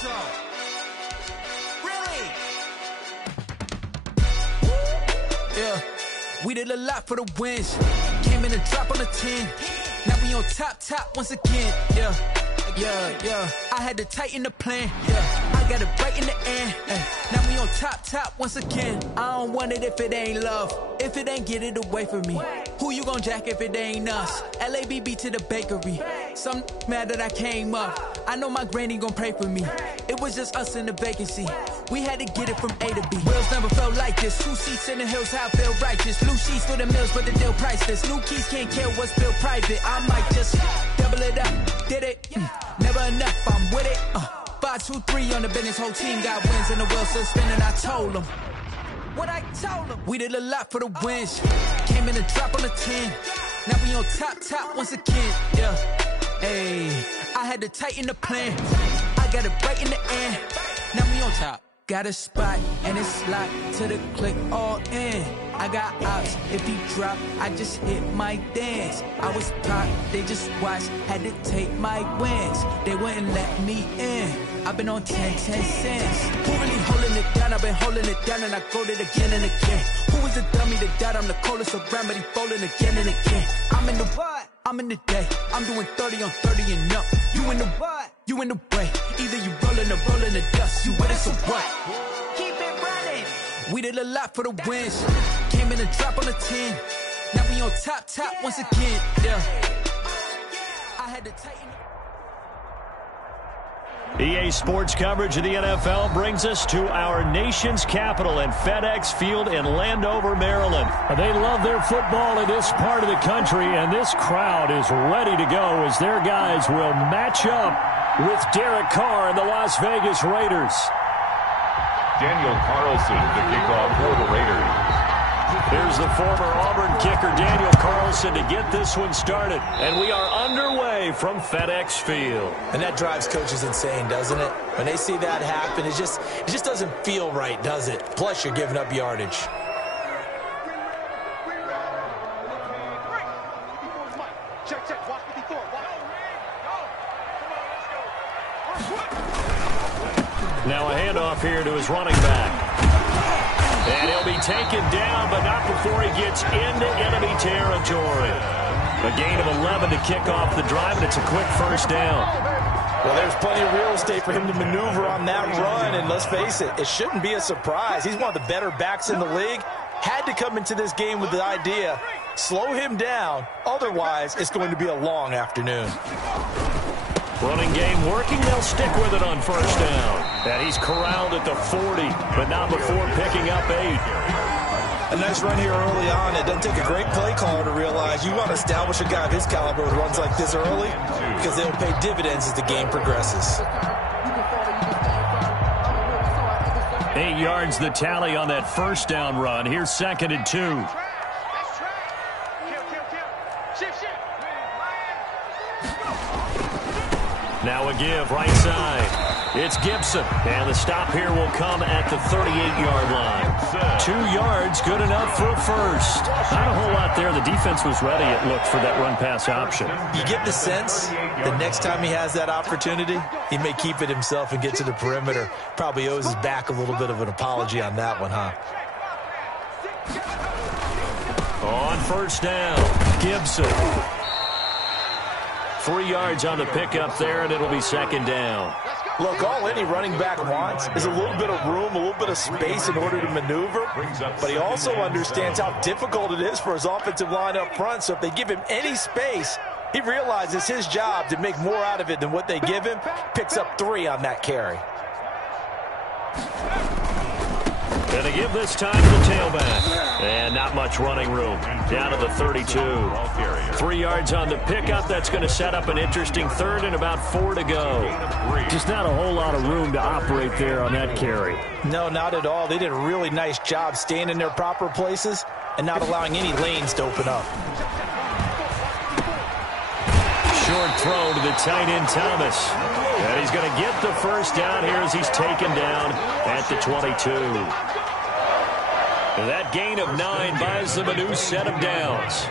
so. Really? Yeah, we did a lot for the wins. Came in and drop on the 10. Now we on top once again. Yeah. I had to tighten the plan. Yeah, I got it right in the end. Now we on top once again. I don't want it if it ain't love. If it ain't, get it away from me. Who you gon' jack if it ain't us? LABB to the bakery. Some mad that I came up. I know my granny gon' pray for me. It was just us in the vacancy. We had to get it from A to B. Wheels never felt like this. 2 seats in the hills, how I feel righteous. Blue sheets for the mills, but the deal priceless. New keys can't kill what's built private. I might just double it up. Did it? Never enough, I'm with it. 5, 2, 3 on the business. Whole team got wins and the wheels still spinning. I told them what I told them. We did a lot for the wins. Came in and drop on the 10. Now we on top once again. Yeah. Hey, I had to tighten the plan. I got it right in the end. Now we on top. Got a spot and it's locked to the click all in. I got ops, if he drop, I just hit my dance. I was pop, they just watched, had to take my wins. They wouldn't let me in. I've been on 10 cents. Who really holding it down? I've been holding it down and I go it again and again. Who was the dummy that died? I'm the coldest around, but he folding again and again. I'm in the what? I'm in the day. I'm doing 30 on 30 and up. You in the what? You in the way. Either you rolling or rolling the dust. You with us or what? Keep it running. We did a lot for the wins. Came in and drop on the 10. Now we on top once again. Yeah. I had to tighten. EA Sports coverage of the NFL brings us to our nation's capital in FedEx Field in Landover, Maryland. They love their football in this part of the country, and this crowd is ready to go as their guys will match up with Derek Carr and the Las Vegas Raiders. Daniel Carlson to kick off for the Raiders. Here's the former Auburn kicker Daniel Carlson to get this one started. And we are underway from FedEx Field. And that drives coaches insane, doesn't it? When they see that happen, it just doesn't feel right, does it? Plus, you're giving up yardage. Now a handoff here to his running back. And he'll be taken down, but not before he gets into enemy territory. A gain of 11 to kick off the drive, and it's a quick first down. Well, there's plenty of real estate for him to maneuver on that run, and let's face it, it shouldn't be a surprise. He's one of the better backs in the league. Had to come into this game with the idea, slow him down, otherwise it's going to be a long afternoon. Running game working, they'll stick with it on first down. And he's corralled at the 40, but not before picking up 8. A nice run here early on. It doesn't take a great play caller to realize you want to establish a guy of his caliber with runs like this early because they'll pay dividends as the game progresses. 8 yards the tally on that first down run. Here's 2nd and 2. Now a give, right side. It's Gibson, and the stop here will come at the 38-yard line. 2 yards, good enough for a first. Not a whole lot there. The defense was ready, it looked, for that run-pass option. You get the sense the next time he has that opportunity, he may keep it himself and get to the perimeter. Probably owes his back a little bit of an apology on that one, huh? On first down, Gibson. 3 yards on the pickup there, and it'll be 2nd down. Look, all any running back wants is a little bit of room, a little bit of space in order to maneuver, but he also understands how difficult it is for his offensive line up front, so if they give him any space, he realizes his job to make more out of it than what they give him, picks up 3 on that carry. And to give this time to the tailback. And not much running room. Down to the 32. 3 yards on the pickup. That's going to set up an interesting 3rd and about 4 to go. Just not a whole lot of room to operate there on that carry. No, not at all. They did a really nice job staying in their proper places and not allowing any lanes to open up. Short throw to the tight end, Thomas. And he's going to get the first down here as he's taken down at the 22. That gain of 9 buys them a new set of downs.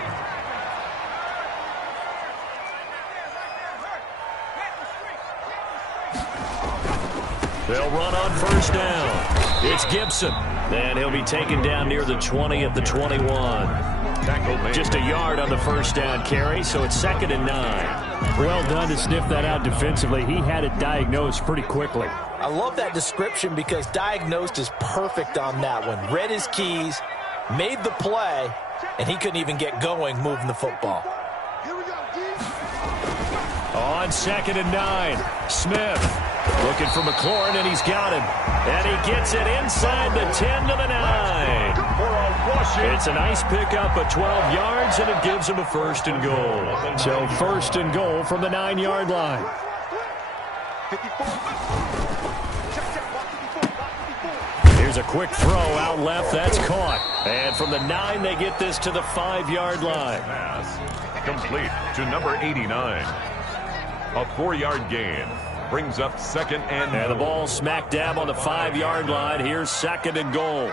They'll run on first down. It's Gibson. And he'll be taken down near the 20 at the 21. Just a yard on the first down carry, so it's 2nd and 9. Well done to sniff that out defensively. He had it diagnosed pretty quickly. I love that description because diagnosed is perfect on that one. Read his keys, made the play, and he couldn't even get going moving the football. On 2nd and 9, Smith looking for McLaurin, and he's got him. And he gets it inside the 10 to the 9. It's a nice pickup of 12 yards, and it gives him a 1st and goal. So 1st and goal from the 9-yard line. Here's a quick throw out left. That's caught. And from the 9, they get this to the 5-yard line. Pass complete to number 89. A 4-yard gain. Brings up 2nd and the ball smack dab on the 5-yard line. Here's 2nd and goal.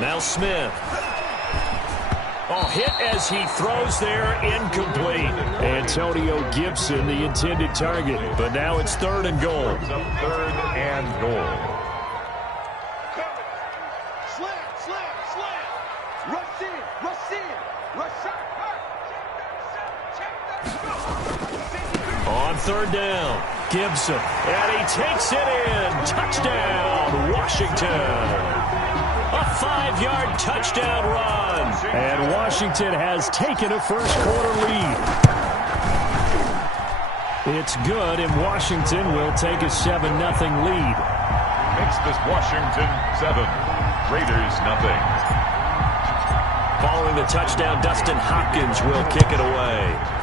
Now Smith. Oh, hit as he throws there, incomplete. Antonio Gibson, the intended target. But now it's 3rd and goal. 3rd and goal. On 3rd down, Gibson. And he takes it in. Touchdown, Washington. A 5-yard touchdown run. And Washington has taken a first-quarter lead. It's good, and Washington will take a 7-0 lead. Makes this Washington 7, Raiders 0. Following the touchdown, Dustin Hopkins will kick it away.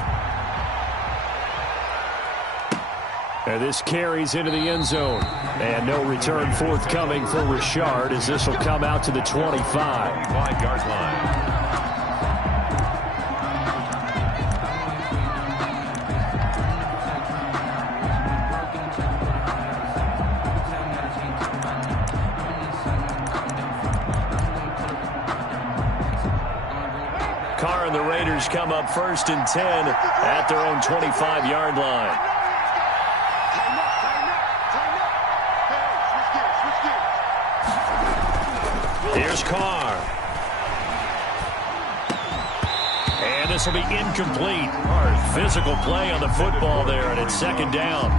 And this carries into the end zone. And no return forthcoming for Richard as this will come out to the 25. 25-yard line. Carr and the Raiders come up 1st and 10 at their own 25-yard line. Here's Carr. And this will be incomplete. Physical play on the football there, and it's 2nd down.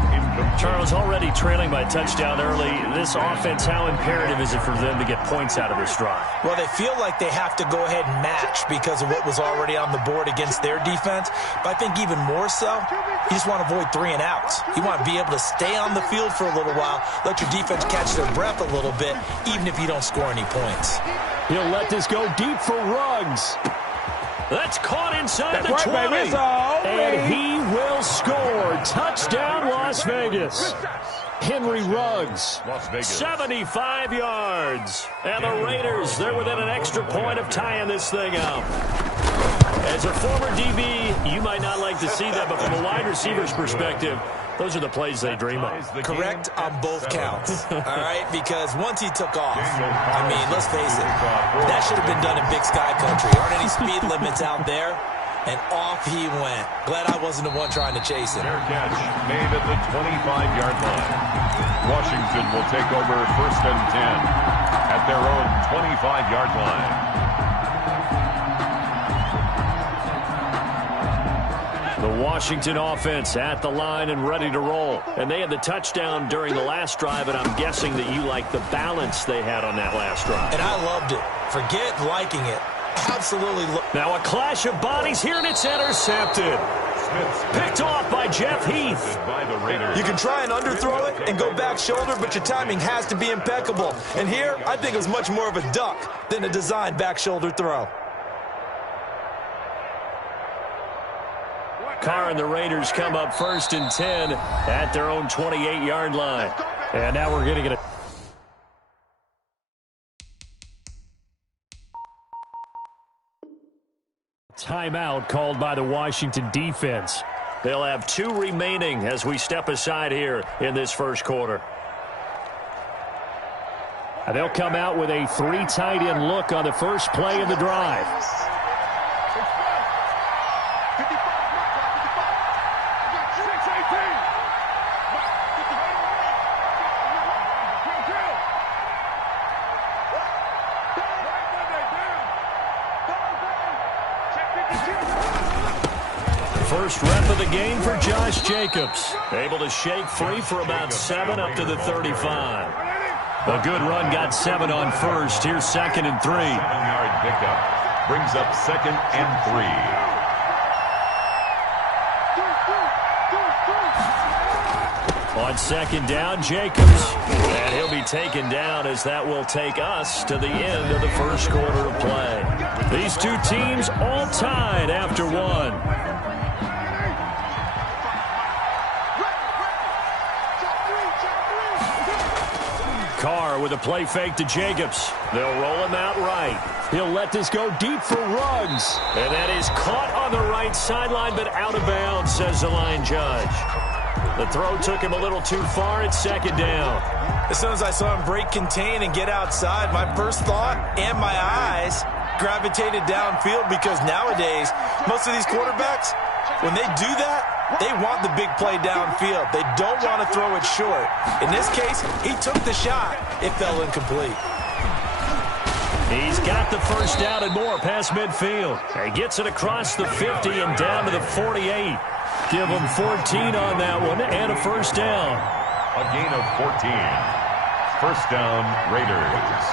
Charles, already trailing by a touchdown early. This offense, how imperative is it for them to get points out of this drive? Well, they feel like they have to go ahead and match because of what was already on the board against their defense. But I think even more so, you just want to avoid 3 and outs. You want to be able to stay on the field for a little while, let your defense catch their breath a little bit, even if you don't score any points. He'll let this go deep for Ruggs. That's caught inside the 20. And he will score. Touchdown, Las Vegas. Henry Ruggs. 75 yards. And the Raiders, they're within an extra point of tying this thing up. As a former DB, you might not like to see that, but from a wide receiver's perspective, those are the plays they dream of. Correct on both counts, all right? Because once he took off, I mean, let's face it, that should have been done in Big Sky Country. Aren't any speed limits out there? And off he went. Glad I wasn't the one trying to chase him. Fair catch made at the 25-yard line. Washington will take over 1st and 10 at their own 25-yard line. The Washington offense at the line and ready to roll. And they had the touchdown during the last drive, and I'm guessing that you like the balance they had on that last drive. And I loved it. Forget liking it. Absolutely. Now a clash of bodies here, and it's intercepted. Picked off by Jeff Heath. You can try and underthrow it and go back shoulder, but your timing has to be impeccable. And here, I think it was much more of a duck than a designed back shoulder throw. Carr and the Raiders come up 1st and 10 at their own 28-yard line. And now we're going to get a timeout called by the Washington defense. They'll have 2 remaining as we step aside here in this first quarter. And they'll come out with a 3 tight end look on the first play of the drive. First rep of the game for Josh Jacobs. Able to shake free for about 7 up to the 35. A good run got 7 on first. Here's 2nd and 3. 7-yard pickup brings up 2nd and 3. On 2nd down, Jacobs. And he'll be taken down as that will take us to the end of the first quarter of play. These two teams all tied after 1. Carr with a play fake to Jacobs. They'll roll him out right. He'll let this go deep for Ruggs. And that is caught on the right sideline, but out of bounds, says the line judge. The throw took him a little too far. It's 2nd down. As soon as I saw him break contain and get outside, my first thought and my eyes gravitated downfield, because nowadays, most of these quarterbacks, when they do that, they want the big play downfield. They don't want to throw it short. In this case, he took the shot. It fell incomplete. He's got the first down and more past midfield. He gets it across the 50 and down to the 48. Give him 14 on that one and a first down. A gain of 14. First down, Raiders.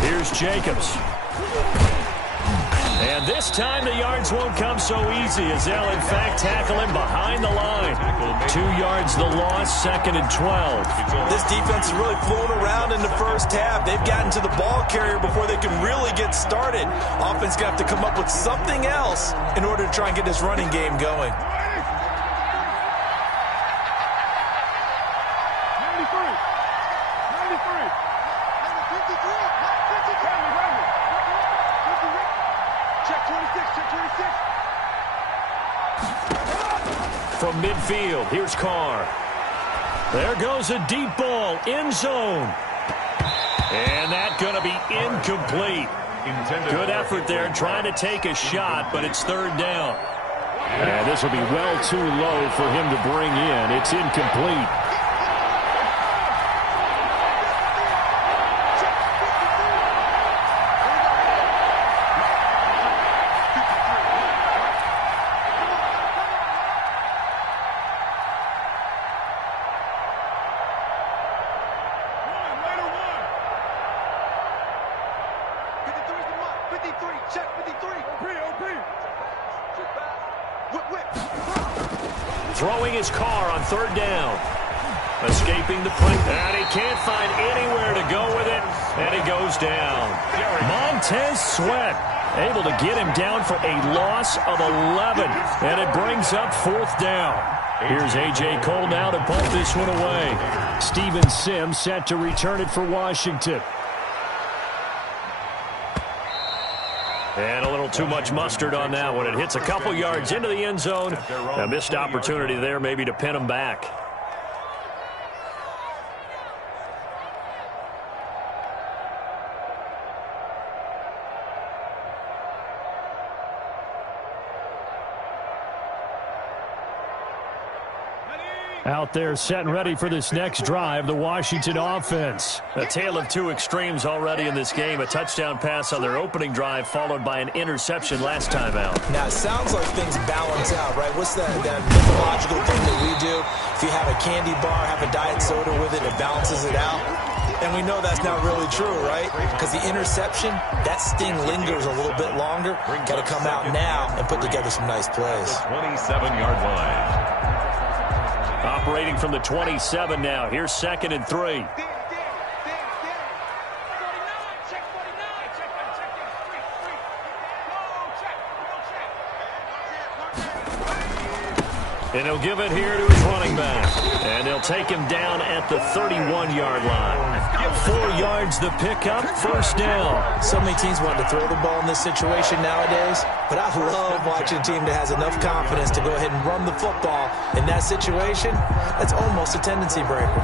Here's Jacobs. And this time the yards won't come so easy, as they'll in fact tackle him behind the line. 2 yards the loss, 2nd and 12. This defense is really flown around in the first half. They've gotten to the ball carrier before they can really get started. Offense got to come up with something else in order to try and get this running game going. From midfield, here's Carr. There goes a deep ball, end zone. And that's going to be incomplete. Good effort there trying to take a shot, but it's 3rd down. And this will be well too low for him to bring in. It's incomplete. Throwing his car on 3rd down. Escaping the play. And he can't find anywhere to go with it. And he goes down. Montez Sweat able to get him down for a loss of 11. And it brings up 4th down. Here's A.J. Cole now to pump this one away. Steven Sims set to return it for Washington. And a little too much mustard on that one. It hits a couple yards into the end zone. A missed opportunity there maybe to pin him back. Out there set and ready for this next drive, the Washington offense. A tale of two extremes already in this game. A touchdown pass on their opening drive followed by an interception last time out. Now, it sounds like things balance out, right? What's that mythological thing that we do? If you have a candy bar, have a diet soda with it, it balances it out. And we know that's not really true, right? Because the interception, that sting lingers a little bit longer. Got to come out now and put together some nice plays. 27-yard line. Operating from the 27 now. Here's 2nd and 3. And he'll give it here to his running back. And they'll take him down at the 31-yard line. 4 yards the pickup, first down. So many teams want to throw the ball in this situation nowadays, but I love watching a team that has enough confidence to go ahead and run the football. In that situation, that's almost a tendency breaker.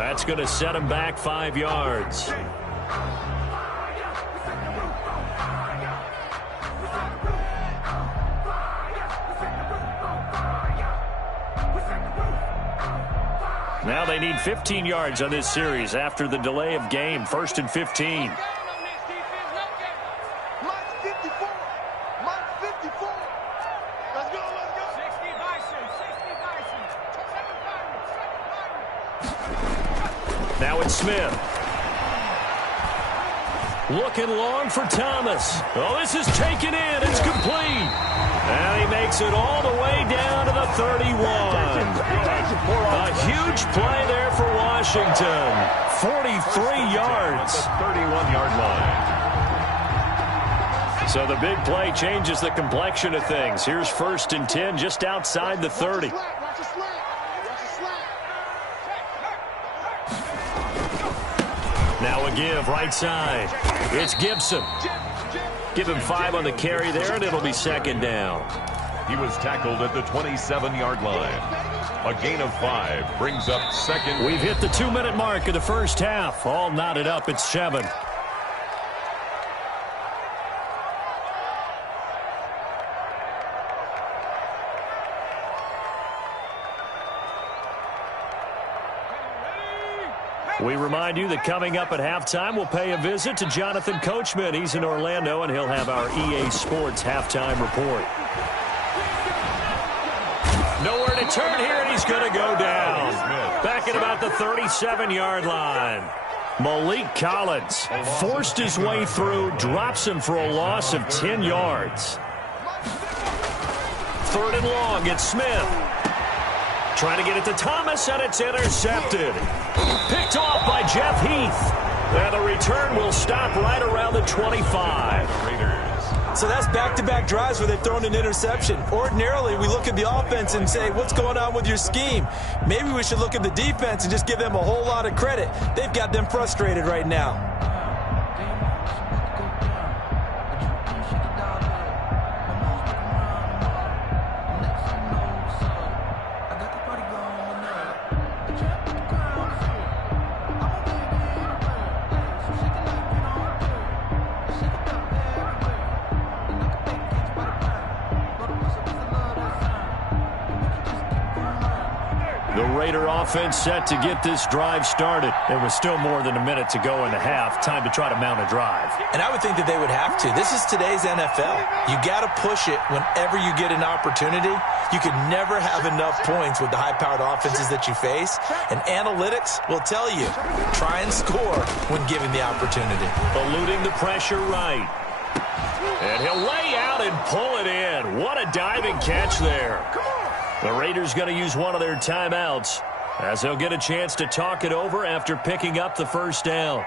That's going to set him back 5 yards. Now they need 15 yards on this series after the delay of game. 1st and 15. Now it's Smith. Looking long for Thomas. Oh, this is taken in. It's complete. And he makes it all the way down to the 31. A huge play there for Washington. 43 yards. The 31-yard line. So the big play changes the complexion of things. Here's 1st and 10 just outside the 30. Now a give right side. It's Gibson. Give him 5 on the carry there, and it'll be 2nd down. He was tackled at the 27-yard line. A gain of 5 brings up 2nd. We've hit the 2-minute mark of the first half. All knotted up at 7. We remind you that coming up at halftime, we'll pay a visit to Jonathan Coachman. He's in Orlando, and he'll have our EA Sports halftime report. Nowhere to turn here, and he's going to go down. Back at about the 37-yard line. Malik Collins forced his way through, drops him for a loss of 10 yards. 3rd and long, it's Smith. Trying to get it to Thomas, and it's intercepted. Picked off by Jeff Heath. And the return will stop right around the 25. So that's back-to-back drives where they've thrown an interception. Ordinarily, we look at the offense and say, what's going on with your scheme? Maybe we should look at the defense and just give them a whole lot of credit. They've got them frustrated right now. Offense set to get this drive started. There was still more than a minute to go in the half. Time to try to mount a drive. And I would think that they would have to. This is today's NFL. You got to push it whenever you get an opportunity. You could never have enough points with the high-powered offenses that you face. And analytics will tell you, try and score when given the opportunity. Eluding the pressure right. And he'll lay out and pull it in. What a diving catch there. The Raiders going to use one of their timeouts, as they'll get a chance to talk it over after picking up the 1st down.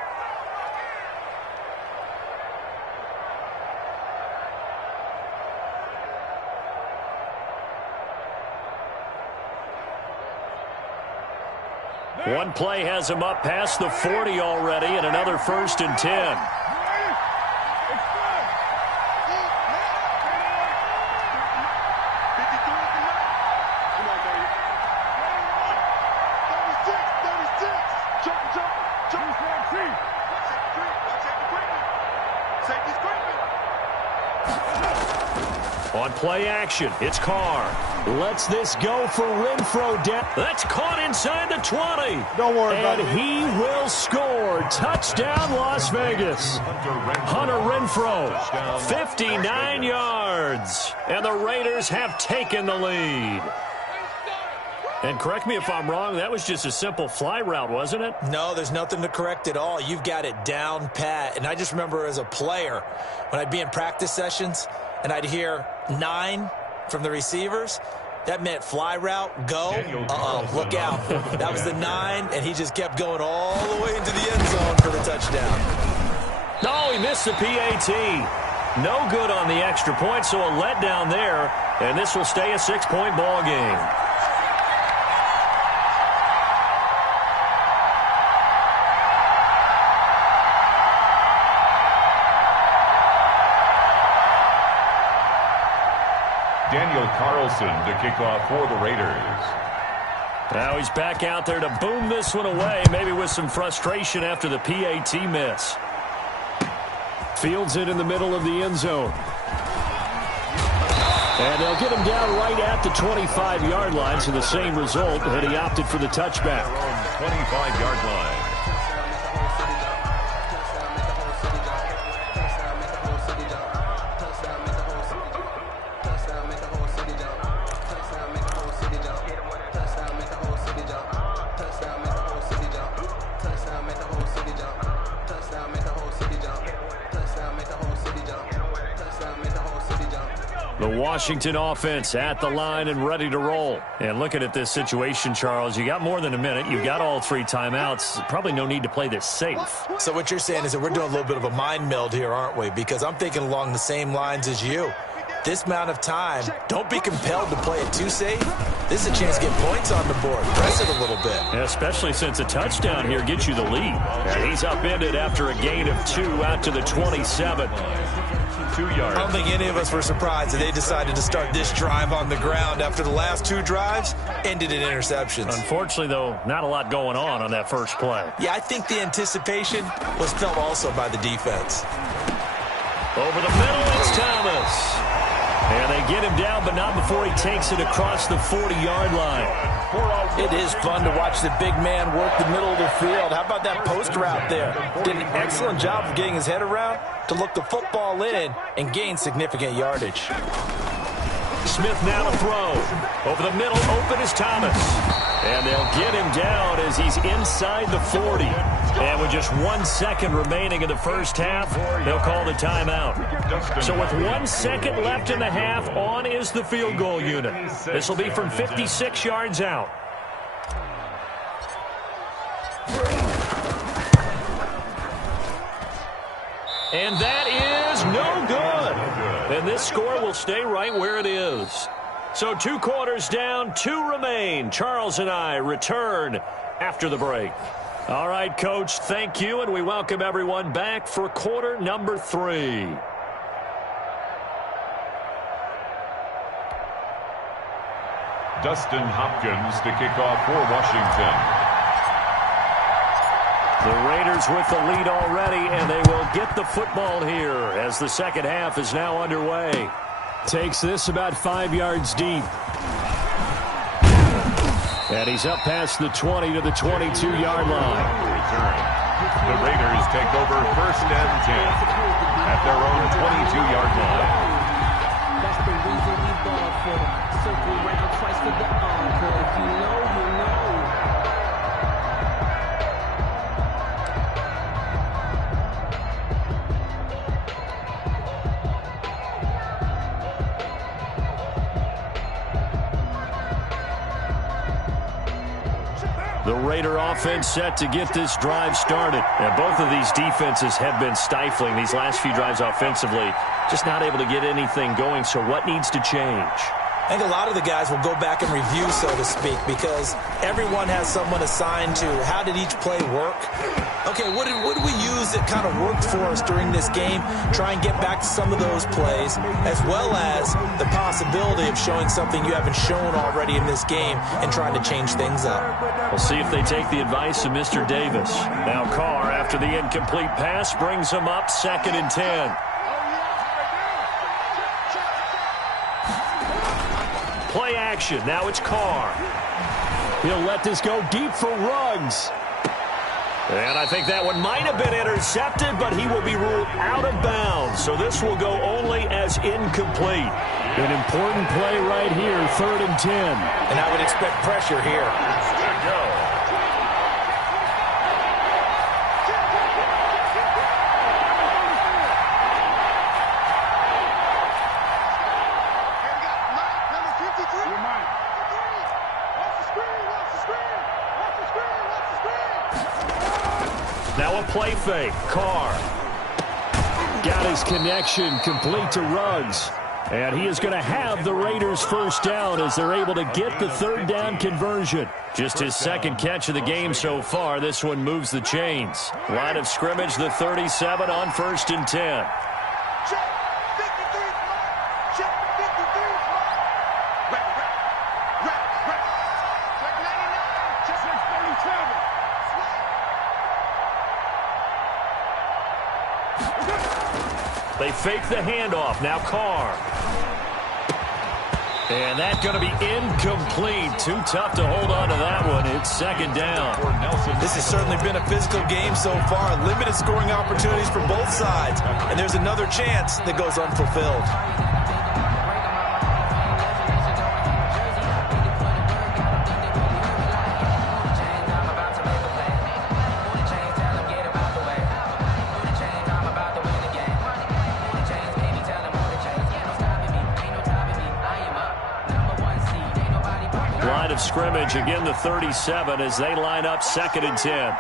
One play has him up past the 40 already, and another 1st and 10. On play action, it's Carr. Lets this go for Renfro down. That's caught inside the 20. Don't worry about it. And he will score. Touchdown, Las Vegas. Hunter Renfro, 59 yards. And the Raiders have taken the lead. And correct me if I'm wrong, that was just a simple fly route, wasn't it? No, there's nothing to correct at all. You've got it down pat. And I just remember as a player, when I'd be in practice sessions, and I'd hear 9 from the receivers, that meant fly route, go, look out. That was the 9, and he just kept going all the way into the end zone for the touchdown. No, he missed the PAT. No good on the extra point, so a letdown there, and this will stay a 6-point ball game. Daniel Carlson to kick off for the Raiders. Now he's back out there to boom this one away, maybe with some frustration after the PAT miss. Fields it in the middle of the end zone. And they'll get him down right at the 25-yard line, so the same result, and he opted for the touchback. 25-yard line. The Washington offense at the line and ready to roll. And looking at this situation, Charles, you got more than a minute. You've got all 3 timeouts. Probably no need to play this safe. So what you're saying is that we're doing a little bit of a mind meld here, aren't we? Because I'm thinking along the same lines as you. This amount of time, don't be compelled to play it too safe. This is a chance to get points on the board. Press it a little bit. Yeah, especially since a touchdown here gets you the lead. And he's upended after a gain of 2 out to the 27. 2 yards. I don't think any of us were surprised that they decided to start this drive on the ground after the last 2 drives ended in interceptions. Unfortunately, though, not a lot going on that first play. Yeah, I think the anticipation was felt also by the defense. Over the middle, it's Thomas. And they get him down, but not before he takes it across the 40-yard line. It is fun to watch the big man work the middle of the field. How about that post route there? Did an excellent job of getting his head around to look the football in and gain significant yardage. Smith now to throw. Over the middle, open is Thomas. And they'll get him down as he's inside the 40. And with just 1 second remaining in the first half, they'll call the timeout. So with 1 second left in the half, on is the field goal unit. This will be from 56 yards out. And that is no good. And this score will stay right where it is. So 2 quarters down, 2 remain. Charles and I return after the break. All right, Coach, thank you, and we welcome everyone back for quarter number 3. Dustin Hopkins to kick off for Washington. The Raiders with the lead already, and they will get the football here as the second half is now underway. Takes this about 5 yards deep. And he's up past the 20 to the 22-yard line. Return. The Raiders take over 1st and 10 at their own 22-yard line. That's the reason we ball for. Circle round twice for the encore. If you know, you know. The Raider offense set to get this drive started. And both of these defenses have been stifling these last few drives offensively. Just not able to get anything going. So what needs to change? I think a lot of the guys will go back and review, so to speak, because everyone has someone assigned to how did each play work. Okay, what did we use that kind of worked for us during this game? Try and get back to some of those plays, as well as the possibility of showing something you haven't shown already in this game and trying to change things up. We'll see if they take the advice of Mr. Davis. Now Carr, after the incomplete pass, brings him up 2nd and 10. Play action. Now it's Carr. He'll let this go deep for Ruggs. And I think that one might have been intercepted, but he will be ruled out of bounds. So this will go only as incomplete. An important play right here, 3rd and 10. And I would expect pressure here. Now a play fake. Carr got his connection complete to Ruggs. And he is going to have the Raiders first down as they're able to get the 3rd down conversion. Just his 2nd catch of the game so far. This one moves the chains. Line of scrimmage, the 37 on 1st and 10. They fake the handoff. Now Carr. And that's going to be incomplete. Too tough to hold on to that one. It's second down. This has certainly been a physical game so far. Limited scoring opportunities for both sides. And there's another chance that goes unfulfilled. Line of scrimmage, again the 37 as they line up 2nd and 10.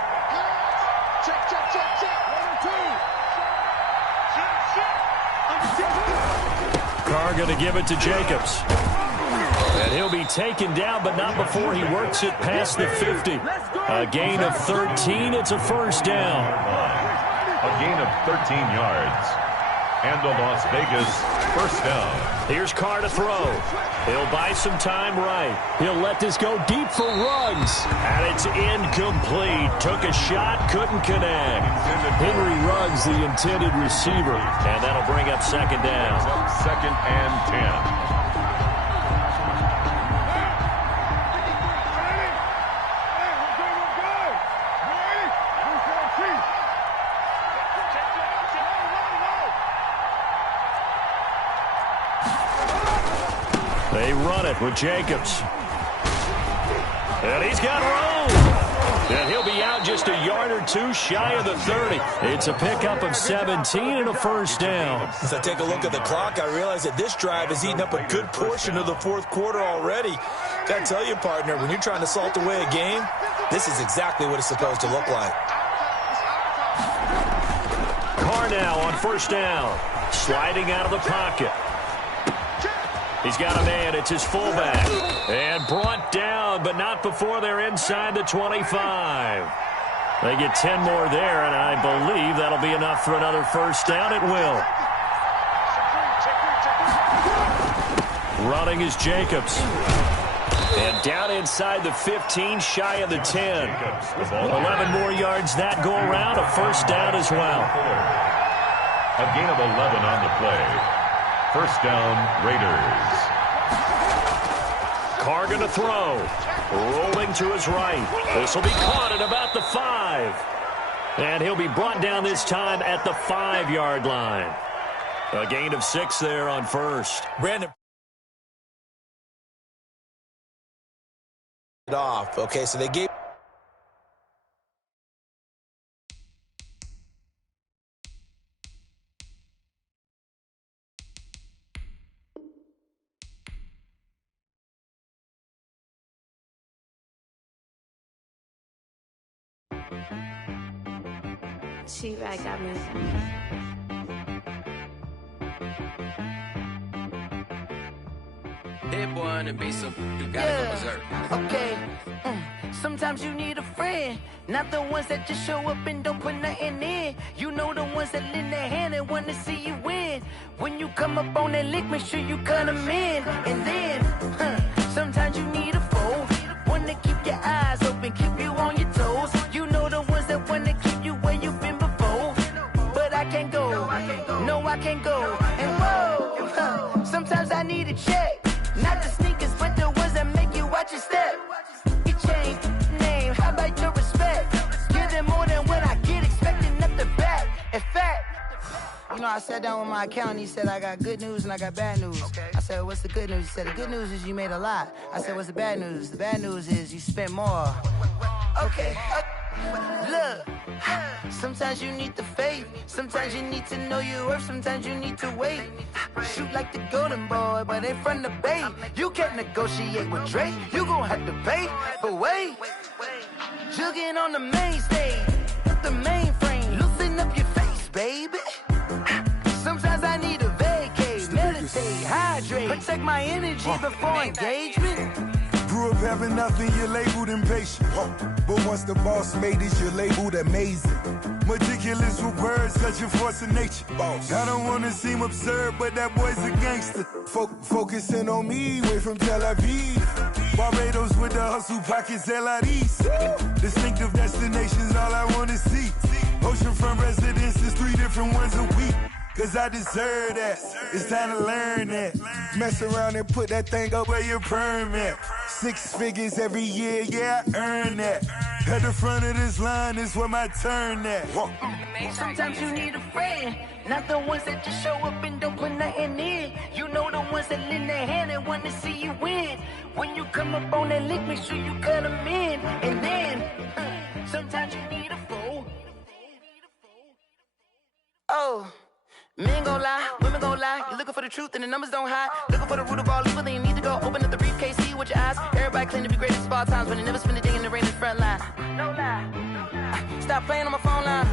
Carr going to give it to Jacobs. And he'll be taken down, but not before he works it past the 50. A gain of 13. It's a first down. A gain of 13 yards. And the Las Vegas first down. Here's Carr to throw. He'll buy some time right. He'll let this go deep for Ruggs. And it's incomplete. Took a shot, couldn't connect. Henry Ruggs, the intended receiver. And that'll bring up second down. Second and 10. They run it with Jacobs. And he's got room. And he'll be out just a yard or two shy of the 30. It's a pickup of 17 and a first down. As I take a look at the clock, I realize that this drive has eaten up a good portion of the fourth quarter already. Got to tell you, partner, when you're trying to salt away a game, this is exactly what it's supposed to look like. Carr now on first down. Sliding out of the pocket. He's got a man. It's his fullback. And brought down, but not before they're inside the 25. They get 10 more there, and I believe that'll be enough for another first down. It will. Running is Jacobs. And down inside the 15, shy of the 10. 11 more yards that go around. A first down as well. A gain of 11 on the play. First down, Raiders. Carr going to throw. Rolling to his right. This will be caught at about the 5. And he'll be brought down this time at the 5-yard line. A gain of 6 there on first. Brandon. Off. Okay, so they gave. She-Rag got me. Hit one and be some. You gotta go berserk. Okay. Sometimes you need a friend, not the ones that just show up and don't put nothing in. You know the ones that lend their hand and want to see you win. When you come up on that lick, make sure you cut them in. And then, sometimes you need a foe, one to keep your eyes open, keep you on your toes. You know the ones that want to keep you where you've been before. But I can't go, no I can't go. And whoa, sometimes I need a check. Not the sneakers, but the ones that make you watch your step. You change name, how about your respect? Give them more than what I get, expecting nothing back. In fact, you know, I sat down with my accountant. He said, I got good news and I got bad news. Okay. I said, what's the good news? He said, the good news is you made a lot. I said, what's the bad news? The bad news is you spent more. Okay. Look, sometimes you need the faith. Sometimes you need to know your worth. Sometimes you need to wait. Shoot like the golden boy, but ain't from the bay. You can't negotiate with Drake. You gon' have to pay. But wait, jugging on the main stage, the mainframe. Loosen up your face, baby. Sometimes I need a vacate, meditate, hydrate, protect my energy before engagement. Grew up having nothing, you're labeled impatient. But once the boss made it, you're labeled amazing. Meticulous with words, such a force of nature. I don't wanna seem absurd, but that boy's a gangster. Focusing on me, way from Tel Aviv. Barbados with the hustle pockets, LIDs. Distinctive destinations, all I wanna see. Oceanfront residences, 3 different ones a week. cause I deserve that. It's time to learn that. Mess around and put that thing up where your permit. 6 figures every year, yeah, I earn that. At the front of this line is where my turn at. Sometimes you need a friend, not the ones that just show up and don't put nothing in. You know the ones that lend their hand and want to see you win. When you come up on that lick, make sure you cut them in. And then, sometimes you need a fool. Oh, men gon' lie, women gon' lie. You looking for the truth and the numbers don't hide. Looking for the root of all evil, then you need to go open up the briefcase, see with your eyes. Everybody claim to be greatest of all times, but they never spend a day in the rain in the front line. No lie. Stop playing on my phone line.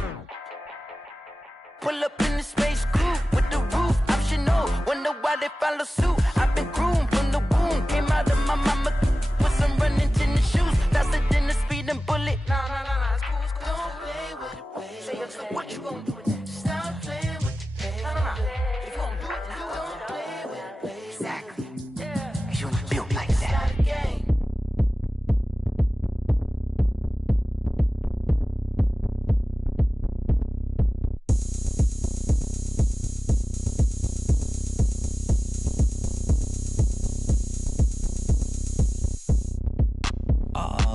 Pull up in the space coupe with the roof optional. Wonder why they follow suit. I've been groomed from the womb. Came out of my mama with some running tennis shoes. Faster than the speeding bullet. Nah, it's cool, it's cool. Don't play with it, baby. Say what you gon' do with it? Stop playing with it, baby. Nah. If you gon' do it, then you don't play with it, baby. Exactly. Yeah. You was built like that.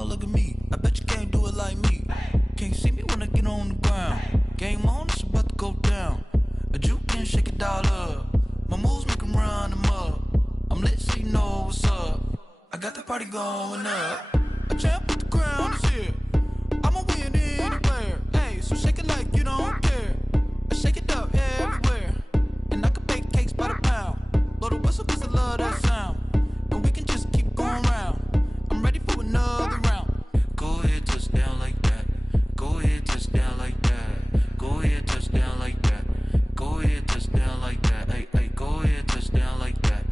Look at me, I bet you can't do it like me. Can't see me when I get on the ground. Game on, it's about to go down. A juke and shake it all up. My moves make them run them up. I'm lit so you know what's up. I got the party going up. A champ with the crown is here. I'ma win anywhere. Hey, so shake it like you don't care. I shake it up everywhere. And I can bake cakes by the pound. Blow the whistle cause I love that sound. And we can just keep going round. I'm ready for another round. Go ahead, touch down like that. Go ahead, touch down like that. Go ahead, touch down like that. Go ahead, touch down like that. Hey, go ahead, touch down like that.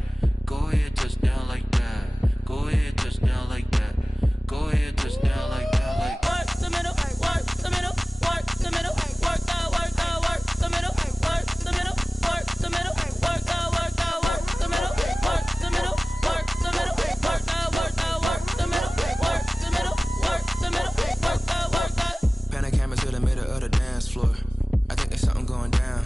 Go ahead, touch down like that. Go ahead, touch down like that. Go ahead, touch down like that. Work the middle, work the middle, work the middle, work the middle, work the middle, work the middle, work the middle, work the middle, work the middle, work the middle, work the middle, work the middle, work the middle, work the. Pan the camera to the middle of the dance floor. I think there's something going down.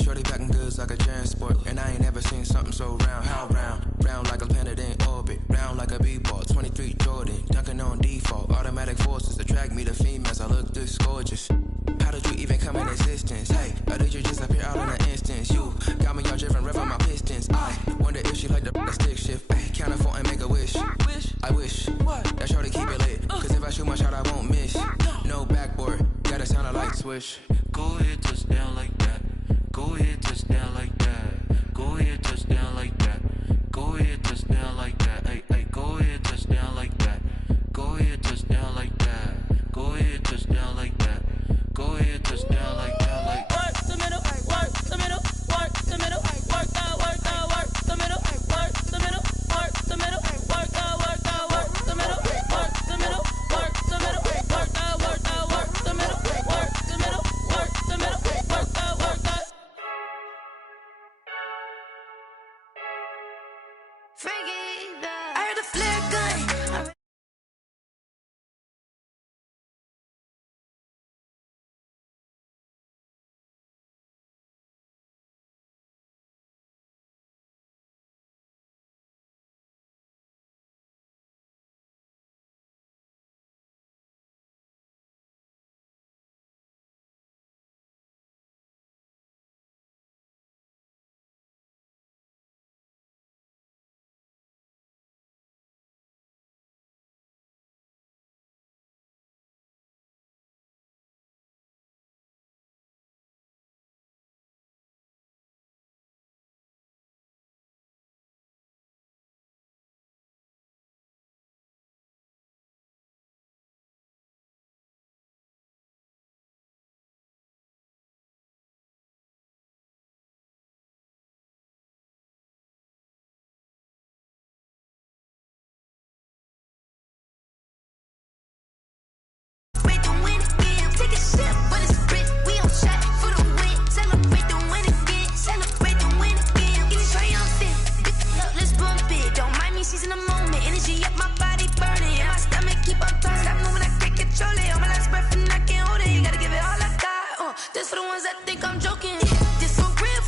Shorty packing goods like a transport, and I ain't never seen something so round. How round? Round like a planet in orbit, round like a b-ball. 23 Jordan, dunking on default. Automatic forces attract me to females. I look this gorgeous. How did you even come in existence? Hey, or did you just appear out in an instance? You got me all driven, revving my pistons. I wonder if she like the stick shift. Hey, count a 4 and make a wish. I wish that shorty keep it lit. Cause if I shoot my shot, I won't miss. No backboard, gotta sound a light switch. Go ahead, touch down like that. Go ahead, touch down like that. Go ahead, touch down like that. Go ahead, touch down like that. Hey, go ahead, touch down like that. Go ahead, touch down like that. Go ahead, touch down like that. Go ahead, touch down like that. Like work the middle, work the middle, work the middle, work the middle, work the middle, work the middle, work the middle, work the middle, work the middle, work the middle, work the middle, work the middle, work the middle, work the. I heard a flare gun. She's in the moment, energy up my body burning. And my stomach keep on turning. Stop moving, I can't control it. All my life's breath and I can't hold it. You gotta give it all I got. This for the ones that think I'm joking. This for real.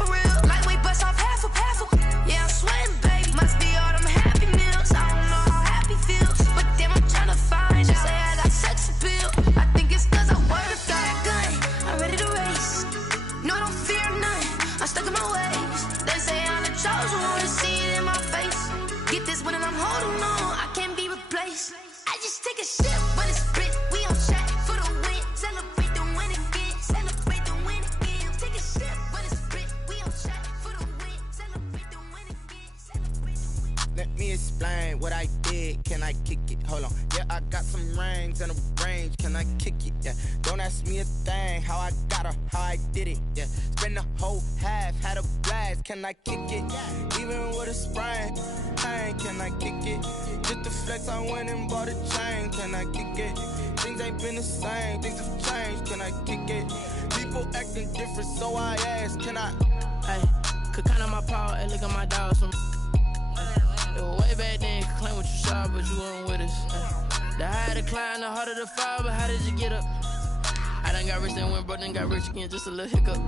me explain what I did. Can I kick it? Hold on. Yeah, I got some rings and a range. Can I kick it? Yeah. Don't ask me a thing. How I got her, how I did it. Yeah. Spend the whole half, had a blast. Can I kick it? Even with a sprain. Hey, can I kick it? Just the flex, I went and bought a chain. Can I kick it? Things ain't been the same. Things have changed. Can I kick it? People acting different, so I ask. Can I? Hey, could count on my power, and look at my dogs from. It was way back then, could claim what you saw, but you weren't with us. The higher the climb, the harder the fall, but how did you get up? I done got rich, then went broke, then got rich again, just a little hiccup.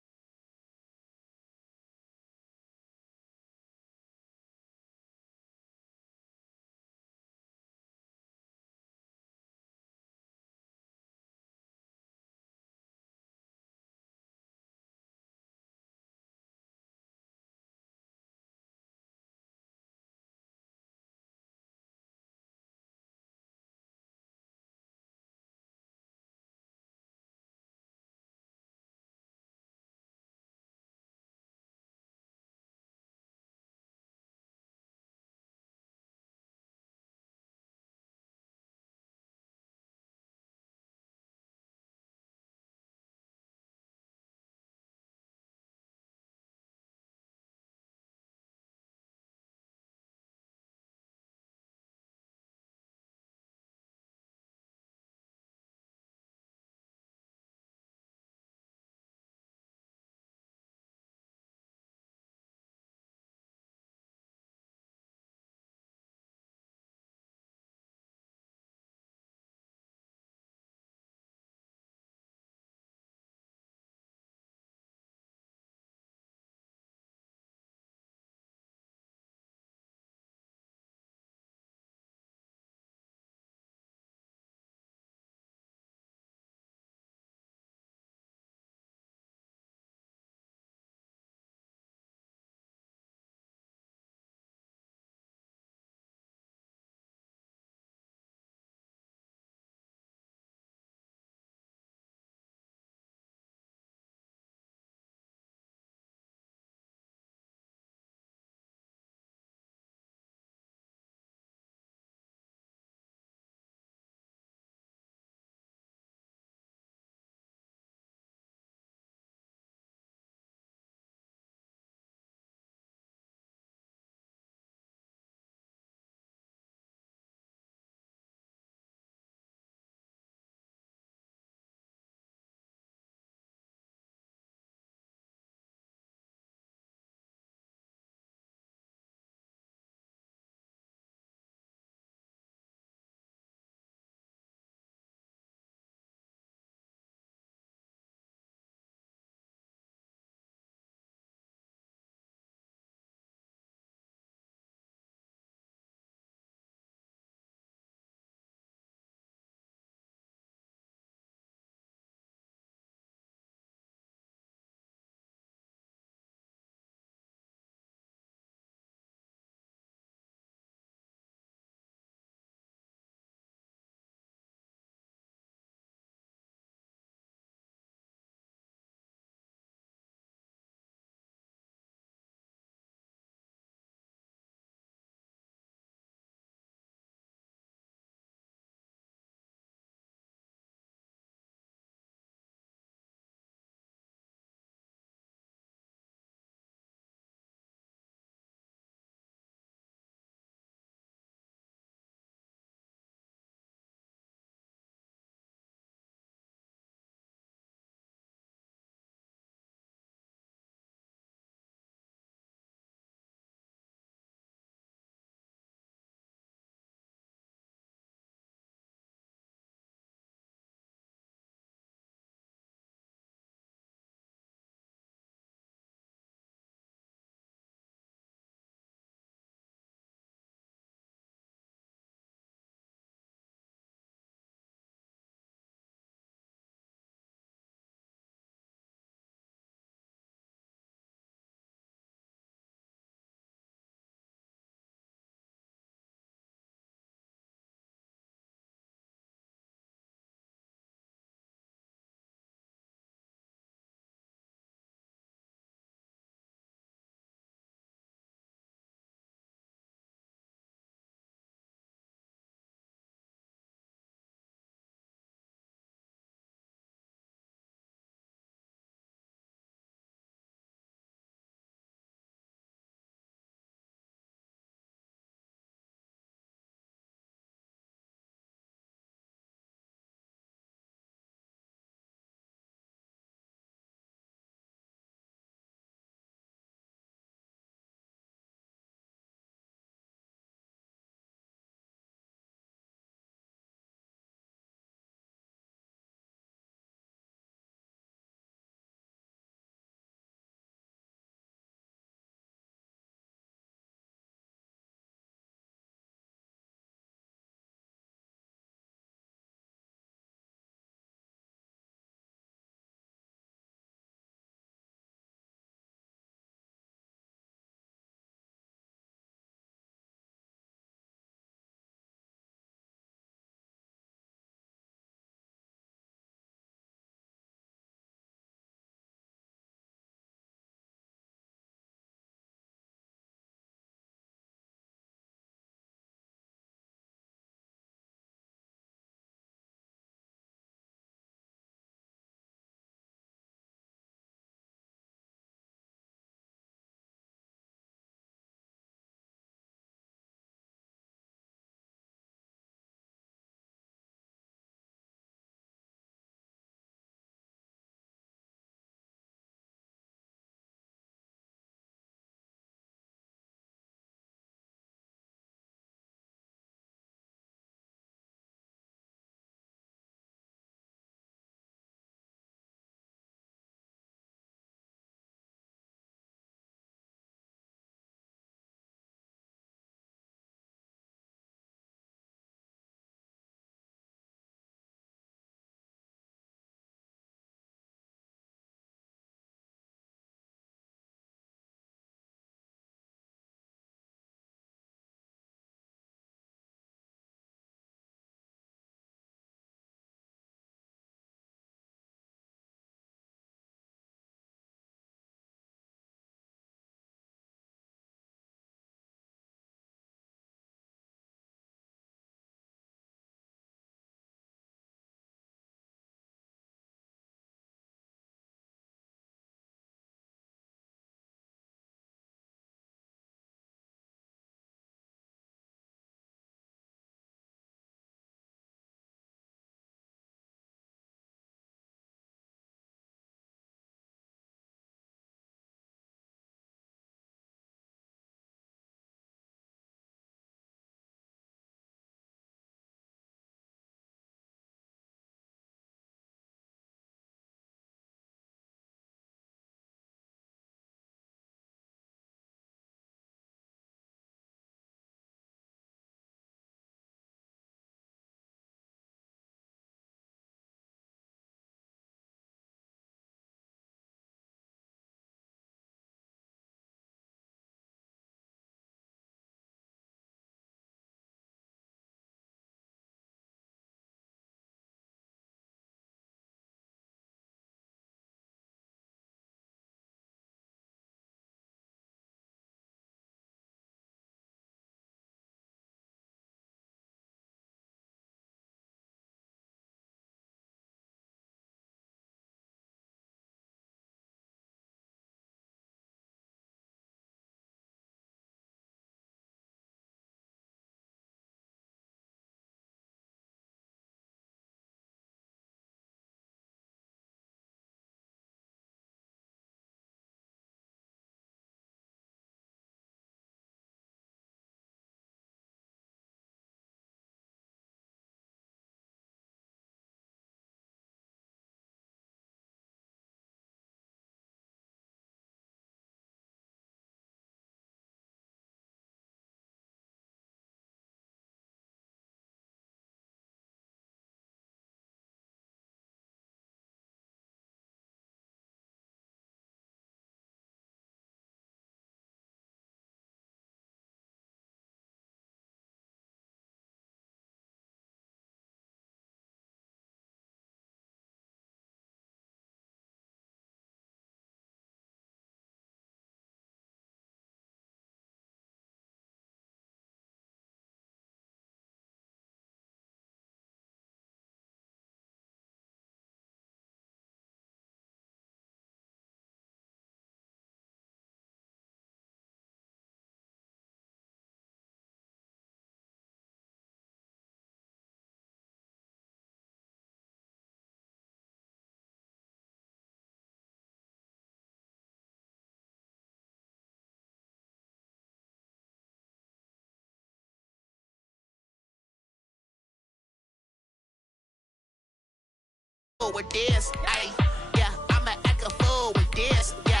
with this. Ay, yeah, I'ma act a fool with this. Yeah,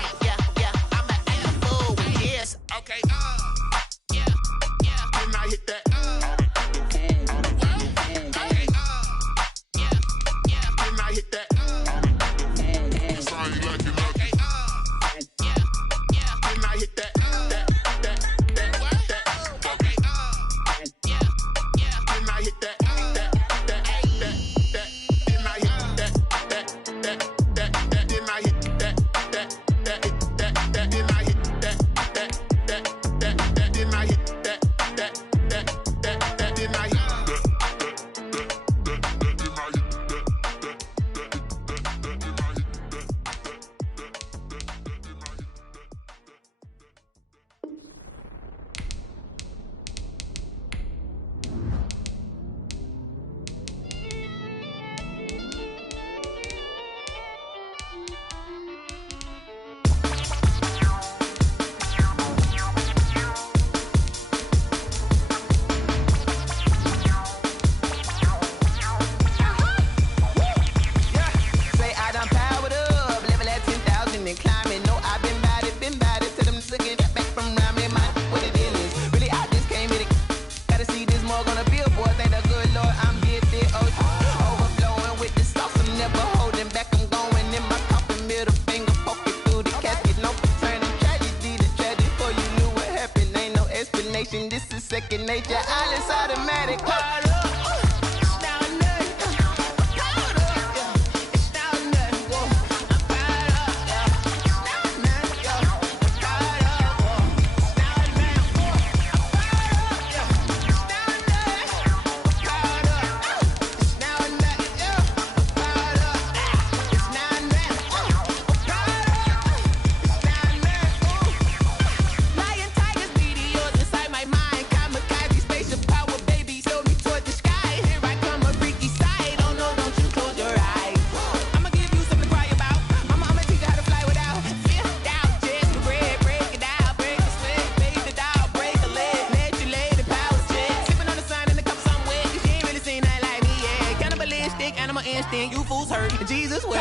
I'ma act a fool with this. Okay, yeah, then I hit that. Okay, yeah, then I hit that. Sorry, like you lucky. Yeah, then I hit that. This is second nature, all is automatic. Instinct, you fools hurt. Jesus will.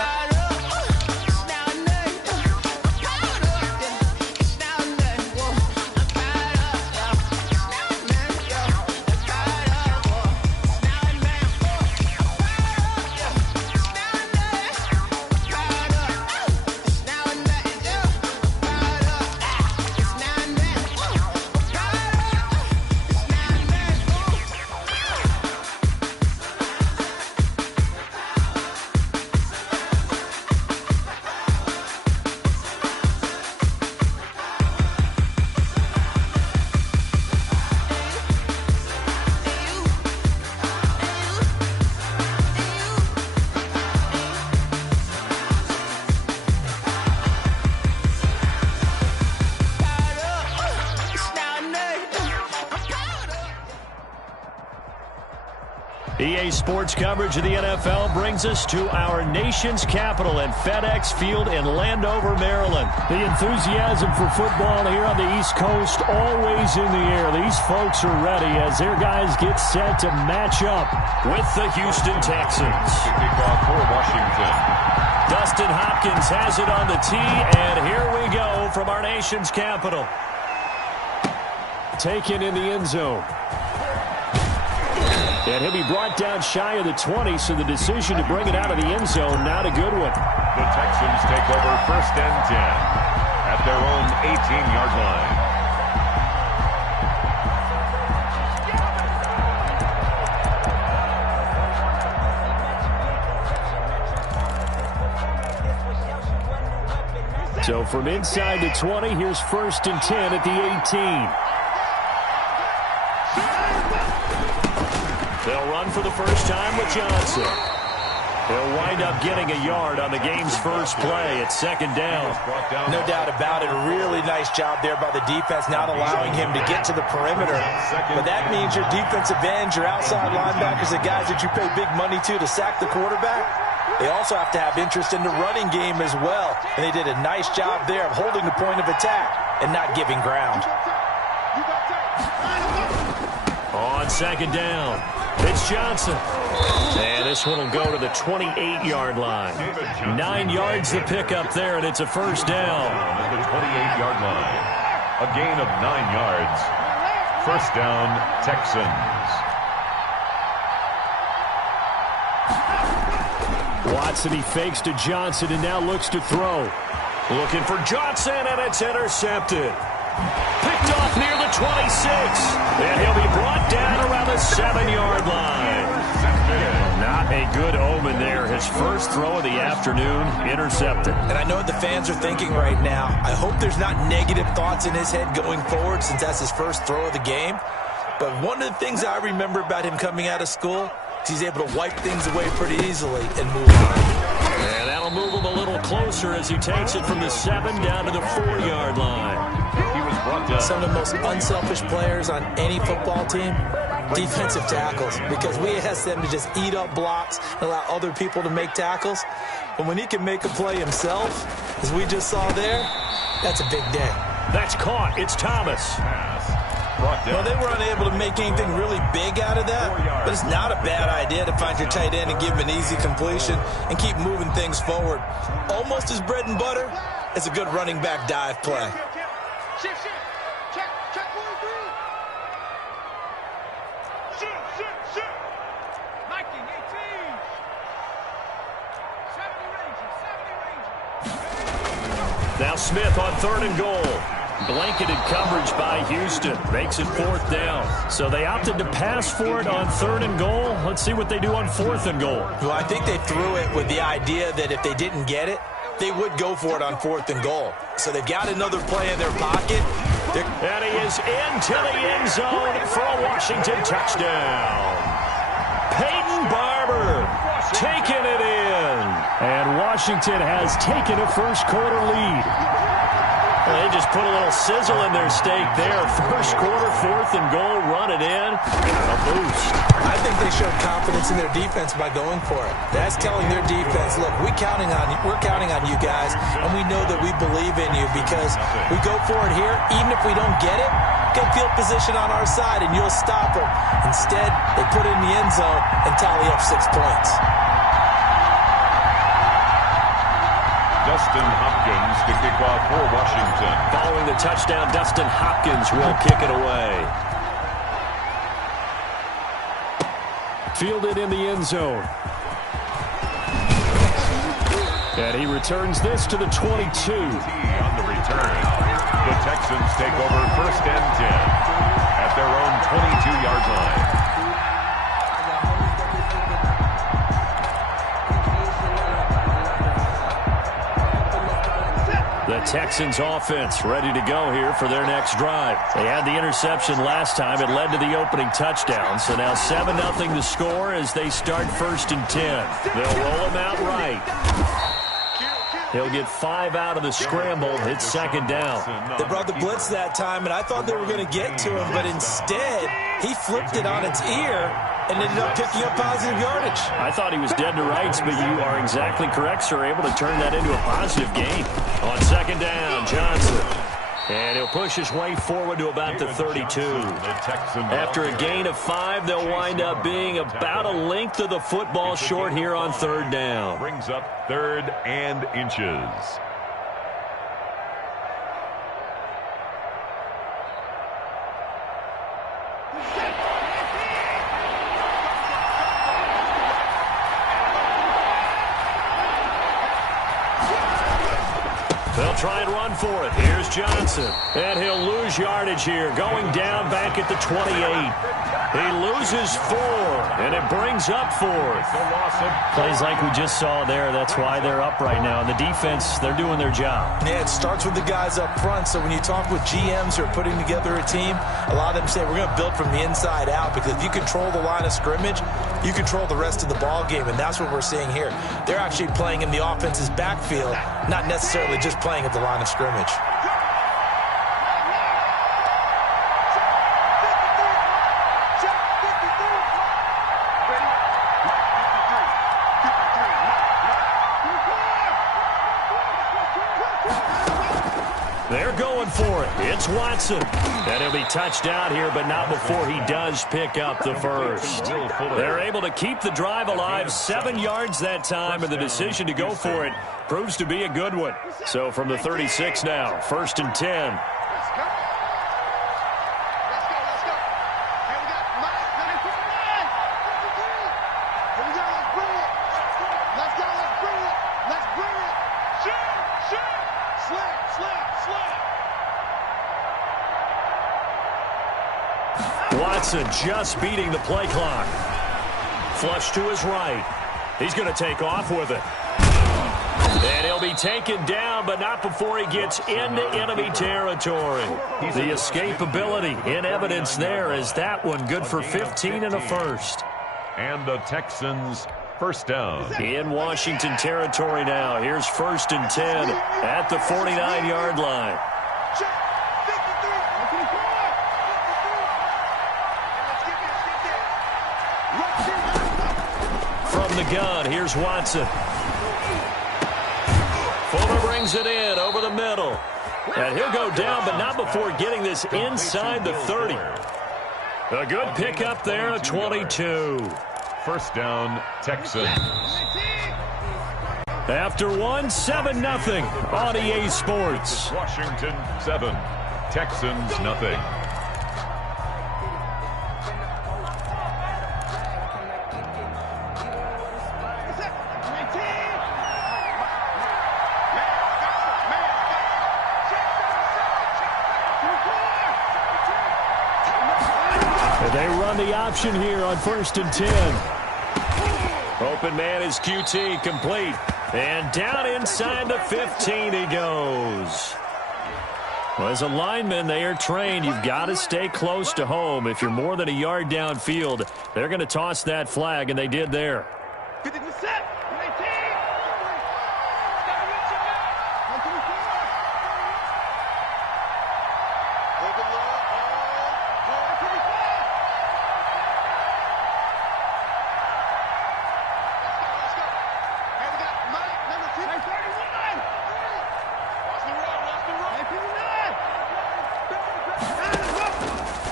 EA Sports coverage of the NFL brings us to our nation's capital at FedEx Field in Landover, Maryland. The enthusiasm for football here on the East Coast always in the air. These folks are ready as their guys get set to match up with the Houston Texans. Kickoff for Washington. Dustin Hopkins has it on the tee, and here we go from our nation's capital. Taken in the end zone. And he'll be brought down shy of the 20, so the decision to bring it out of the end zone, not a good one. The Texans take over 1st and 10 at their own 18-yard line. So from inside the 20, here's 1st and 10 at the 18. They'll run for the first time with Johnson. He'll wind up getting a yard on the game's first play at 2nd down. No doubt about it. A really nice job there by the defense, not allowing him to get to the perimeter. But that means your defensive ends, your outside linebackers, the guys that you pay big money to sack the quarterback, they also have to have interest in the running game as well. And they did a nice job there of holding the point of attack and not giving ground. On second down, it's Johnson. And this one will go to the 28-yard line. 9 yards to pick up there, and it's a first down. At the 28-yard line. A gain of 9 yards. First down, Texans. Watson, he fakes to Johnson and now looks to throw. Looking for Johnson, and it's intercepted. Picked off near the 26. And he'll be brought down around the 7-yard line. Not a good omen there. His first throw of the afternoon, intercepted. And I know what the fans are thinking right now. I hope there's not negative thoughts in his head going forward since that's his first throw of the game. But one of the things I remember about him coming out of school is he's able to wipe things away pretty easily and move on. And that'll move him a little closer as he takes it from the 7 down to the 4-yard line. He was brought down. Some of the most unselfish players on any football team, defensive tackles, because we ask them to just eat up blocks and allow other people to make tackles. But when he can make a play himself, as we just saw there, that's a big day. That's caught. It's Thomas. Well, they were unable to make anything really big out of that, but it's not a bad idea to find your tight end and give him an easy completion and keep moving things forward. Almost his bread and butter is a good running back dive play. Now Smith on 3rd and goal. Blanketed coverage by Houston. Makes it 4th down. So they opted to pass for it on 3rd and goal. Let's see what they do on 4th and goal. Well, I think they threw it with the idea that if they didn't get it, they would go for it on 4th and goal. So they've got another play in their pocket. And he is into the end zone for a Washington touchdown. Peyton Barber taking it in. And Washington has taken a first-quarter lead. They just put a little sizzle in their steak there. First quarter, 4th and goal, run it in. A boost. I think they showed confidence in their defense by going for it. That's telling their defense, look, we're counting on you guys, and we know that we believe in you because we go for it here. Even if we don't get it, get field position on our side, and you'll stop them. Instead, they put it in the end zone and tally up 6 points. Dustin Hopkins to kick off for Washington. Following the touchdown, Dustin Hopkins will kick it away. Fielded in the end zone. And he returns this to the 22. On the return, the Texans take over 1st and 10 at their own 22-yard line. The Texans offense ready to go here for their next drive. They had the interception last time. It led to the opening touchdown. So now 7-0 to score as they start 1st and 10. They'll roll him out right. He'll get 5 out of the scramble. It's 2nd down. They brought the blitz that time, and I thought they were going to get to him, but instead he flipped it on its ear and ended up picking up positive yardage. I thought he was dead to rights, but you are exactly correct, sir. Able to turn that into a positive gain. On 2nd down, Johnson. And he'll push his way forward to about the 32. After a gain of 5, they'll wind up being about a length of the football short here on 3rd down. Brings up 3rd and inches. They'll try and run for it. Here's Johnson. And he'll lose yardage here. Going down back at the 28. He loses 4. And it brings up 4th. Plays like we just saw there. That's why they're up right now. And the defense, they're doing their job. Yeah, it starts with the guys up front. So when you talk with GMs who are putting together a team, a lot of them say we're going to build from the inside out because if you control the line of scrimmage, you control the rest of the ball game. And that's what we're seeing here. They're actually playing in the offense's backfield, not necessarily just playing at the line of scrimmage. They're going for it. It's Watson. And he'll be touched out here, but not before he does pick up the first. They're able to keep the drive alive, 7 yards that time, and the decision to go for it proves to be a good one. So from the 36 now, 1st and 10. Watson just beating the play clock. Flush to his right. He's going to take off with it. And he'll be taken down, but not before he gets into enemy territory. The escapability in evidence there is that one good for 15 and a first. And the Texans first down. In Washington territory now. Here's 1st and 10 at the 49-yard line. From the gun, here's Watson. Fuller brings it in over the middle. And he'll go down, but not before getting this inside the 30. A good pickup there, a 22. First down, Texans. After 7-0 on EA Sports. Washington 7, Texans nothing. They run the option here on 1st and 10. Open man is QT, complete. And down inside the 15 he goes. Well, as a lineman, they are trained. You've got to stay close to home. If you're more than a yard downfield, they're going to toss that flag, and they did there. 50%, 19.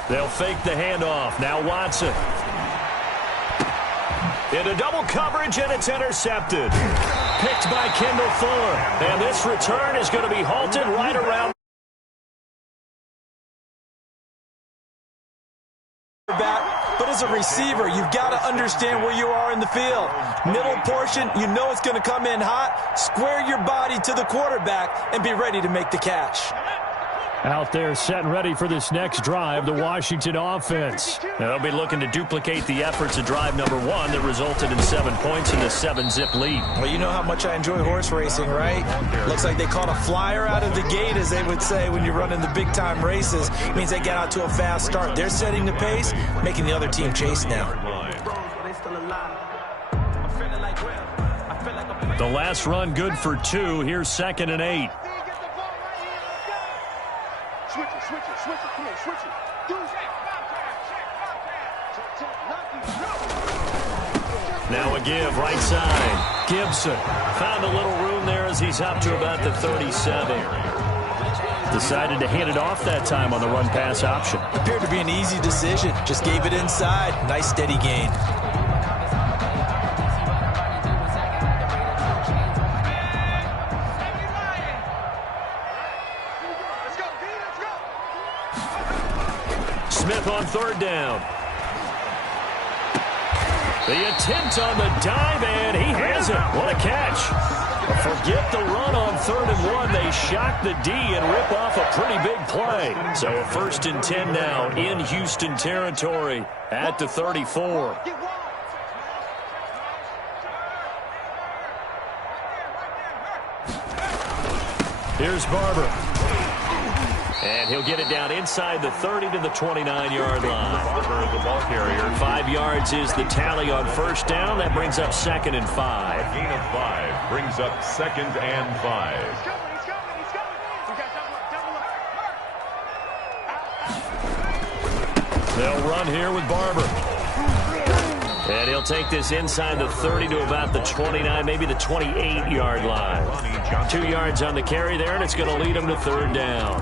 They'll fake the handoff. Now Watson. Into double coverage, and it's intercepted. Picked by Kendall Fuller. And this return is going to be halted right around. But as a receiver, you've got to understand where you are in the field. Middle portion, you know it's going to come in hot. Square your body to the quarterback and be ready to make the catch. Out there set and ready for this next drive, the Washington offense. Now they'll be looking to duplicate the efforts of drive number 1 that resulted in 7 points in the 7-zip lead. Well, you know how much I enjoy horse racing, right? Looks like they caught a flyer out of the gate, as they would say when you're running the big-time races. It means they get out to a fast start. They're setting the pace, making the other team chase now. The last run good for 2. Here's 2nd and 8. Switch it, come on, switch it. Do it. Now a give, right side. Gibson found a little room there as he's up to about the 37. Decided to hand it off that time on the run-pass option. Appeared to be an easy decision. Just gave it inside. Nice steady gain. Smith on 3rd down. The attempt on the dive, and he has it. What a catch. Forget the run on 3rd and 1. They shock the D and rip off a pretty big play. So a 1st and 10 now in Houston territory at the 34. Here's Barber. And he'll get it down inside the 30 to the 29-yard line. Barber, the ball carrier. 5 yards is the tally on 1st down. That brings up 2nd and 5. A gain of 5 brings up 2nd and 5. They'll run here with Barber. And he'll take this inside the 30 to about the 29, maybe the 28-yard line. 2 yards on the carry there, and it's going to lead him to third down.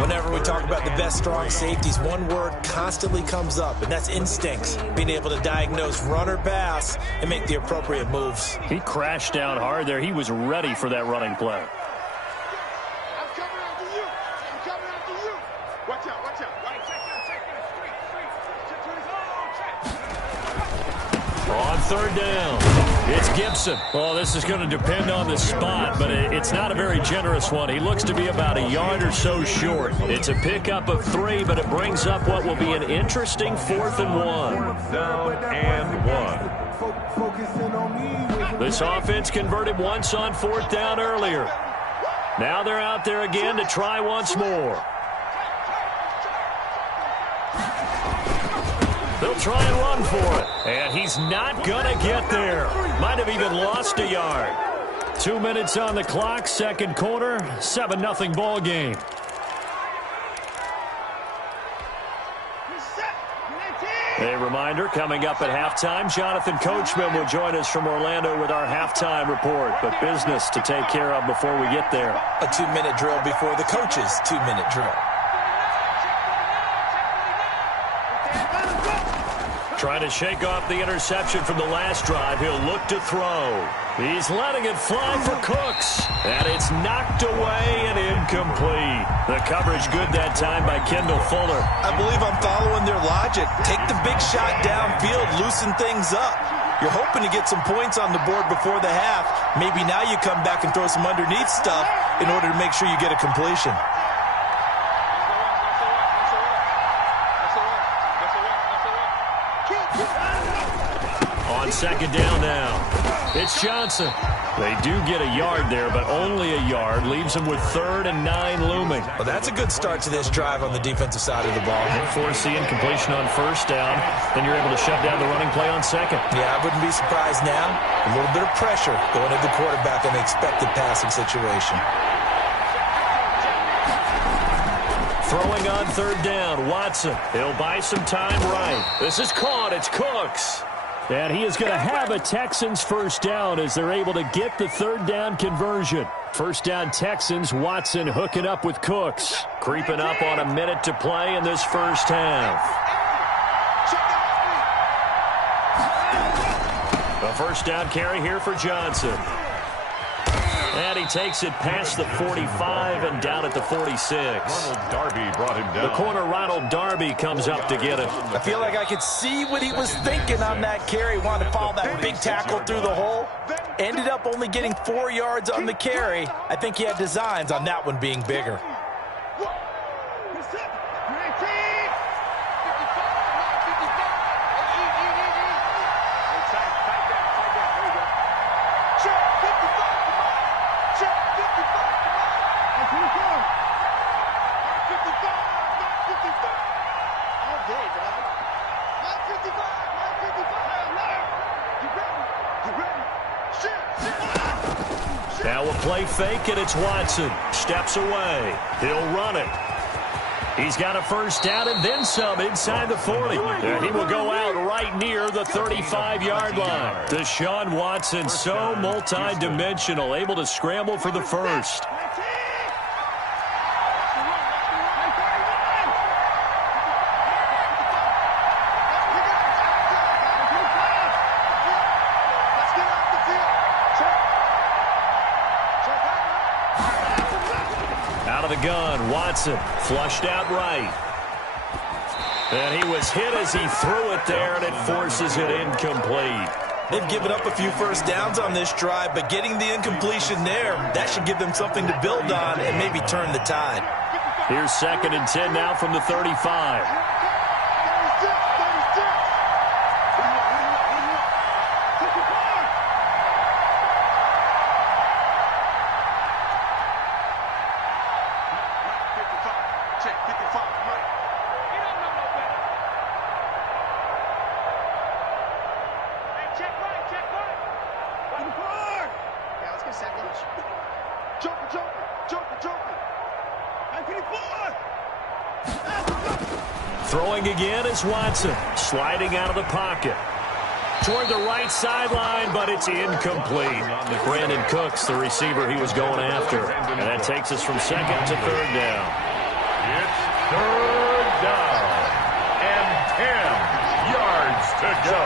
Whenever we talk about the best strong safeties, one word constantly comes up, and that's instincts. Being able to diagnose run or pass and make the appropriate moves. He crashed down hard there. He was ready for that running play. I'm coming after you. I'm coming after you. Watch out, watch out. On third down, it's Gibson. Well, this is going to depend on the spot, but it's not a very generous one. He looks to be about a yard or so short. It's a pickup of 3, but it brings up what will be an interesting 4th and 1. 4th down and 1. This offense converted once on 4th down earlier. Now they're out there again to try once more. They'll try and run for it. And he's not going to get there. Might have even lost a yard. 2 minutes on the clock, second quarter, 7-0 ball game. A reminder, coming up at halftime, Jonathan Coachman will join us from Orlando with our halftime report. But business to take care of before we get there. A 2-minute drill before the coach's 2-minute drill. Trying to shake off the interception from the last drive. He'll look to throw. He's letting it fly for Cooks. And it's knocked away and incomplete. The coverage good that time by Kendall Fuller. I believe I'm following their logic. Take the big shot downfield, loosen things up. You're hoping to get some points on the board before the half. Maybe now you come back and throw some underneath stuff in order to make sure you get a completion. On second down now, it's Johnson. They do get a yard there, but only a yard. Leaves them with 3rd and 9 looming. Well, that's a good start to this drive on the defensive side of the ball. Force the incompletion on first down, then you're able to shut down the running play on second. Yeah, I wouldn't be surprised now. A little bit of pressure going to the quarterback in an expected passing situation. Throwing on third down, Watson. He'll buy some time right. This is caught. It's Cooks. And he is going to have a Texans first down as they're able to get the third down conversion. First down Texans, Watson hooking up with Cooks. Creeping up on a minute to play in this first half. A first down carry here for Johnson. And he takes it past the 45 and down at the 46. Ronald Darby brought him down. The corner, Ronald Darby, comes up to get him. I feel like I could see what he was thinking on that carry. Wanted to follow that big tackle through the hole. Ended up only getting 4 yards on the carry. I think he had designs on that one being bigger. Now a play fake, and it's Watson. Steps away. He'll run it. He's got a first down and then some inside the 40. And he will go out right near the 35-yard line. Deshaun Watson, so multi-dimensional, able to scramble for the first. Gun, Watson flushed out right. And he was hit as he threw it there, and it forces it incomplete. They've given up a few first downs on this drive, but getting the incompletion there, that should give them something to build on and maybe turn the tide. Here's 2nd and 10 now from the 35. Throwing again is Watson, sliding out of the pocket. toward the right sideline, but it's incomplete. Brandon Cooks, the receiver he was going after. And that takes us from second to third down. It's third down and 10 yards to go.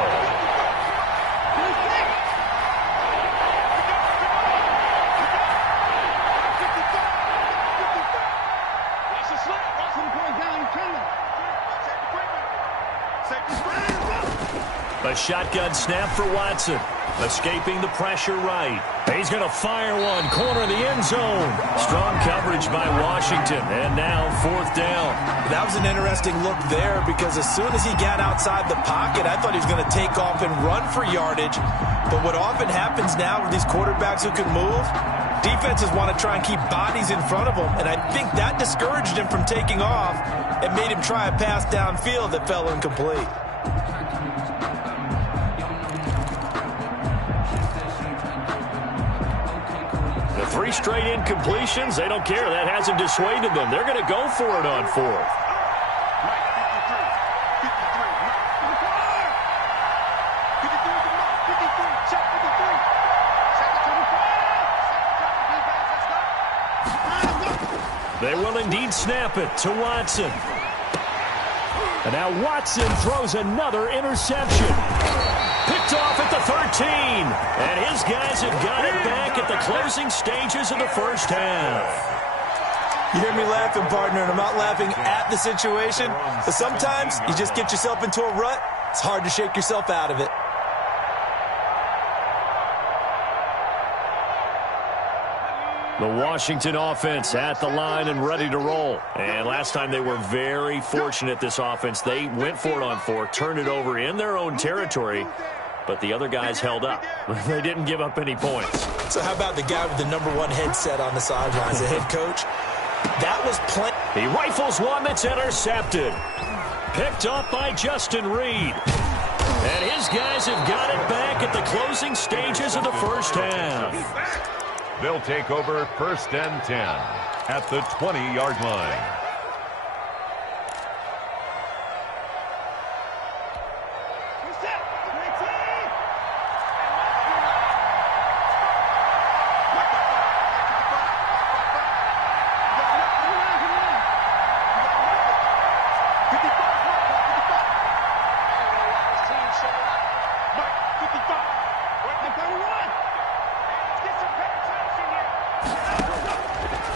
A shotgun snap for Watson. Escaping the pressure right. He's going to fire one. Corner of the end zone. Strong coverage by Washington. And now fourth down. That was an interesting look there because as soon as he got outside the pocket, I thought he was going to take off and run for yardage. But what often happens now with these quarterbacks who can move, defenses want to try and keep bodies in front of them. And I think that discouraged him from taking off and made him try a pass downfield that fell incomplete. Three straight incompletions. They don't care. That hasn't dissuaded them. They're going to go for it on fourth. They will indeed snap it to Watson. And now Watson throws another interception. Picked off at the 13. And his guys have got it back at the closing stages of the first half. You hear me laughing, partner, and I'm not laughing at the situation. But sometimes you just get yourself into a rut. It's hard to shake yourself out of it. The Washington offense at the line and ready to roll. And last time they were very fortunate, this offense. They went for it on fourth, turned it over in their own territory, but the other guys held up. They didn't give up any points. So how about the guy with the #1 headset on the sidelines, the head coach? That was plenty. He rifles one that's intercepted. Picked up by Justin Reed. And his guys have got it back at the closing stages of the first half. They'll take over first and 10 at the 20-yard line.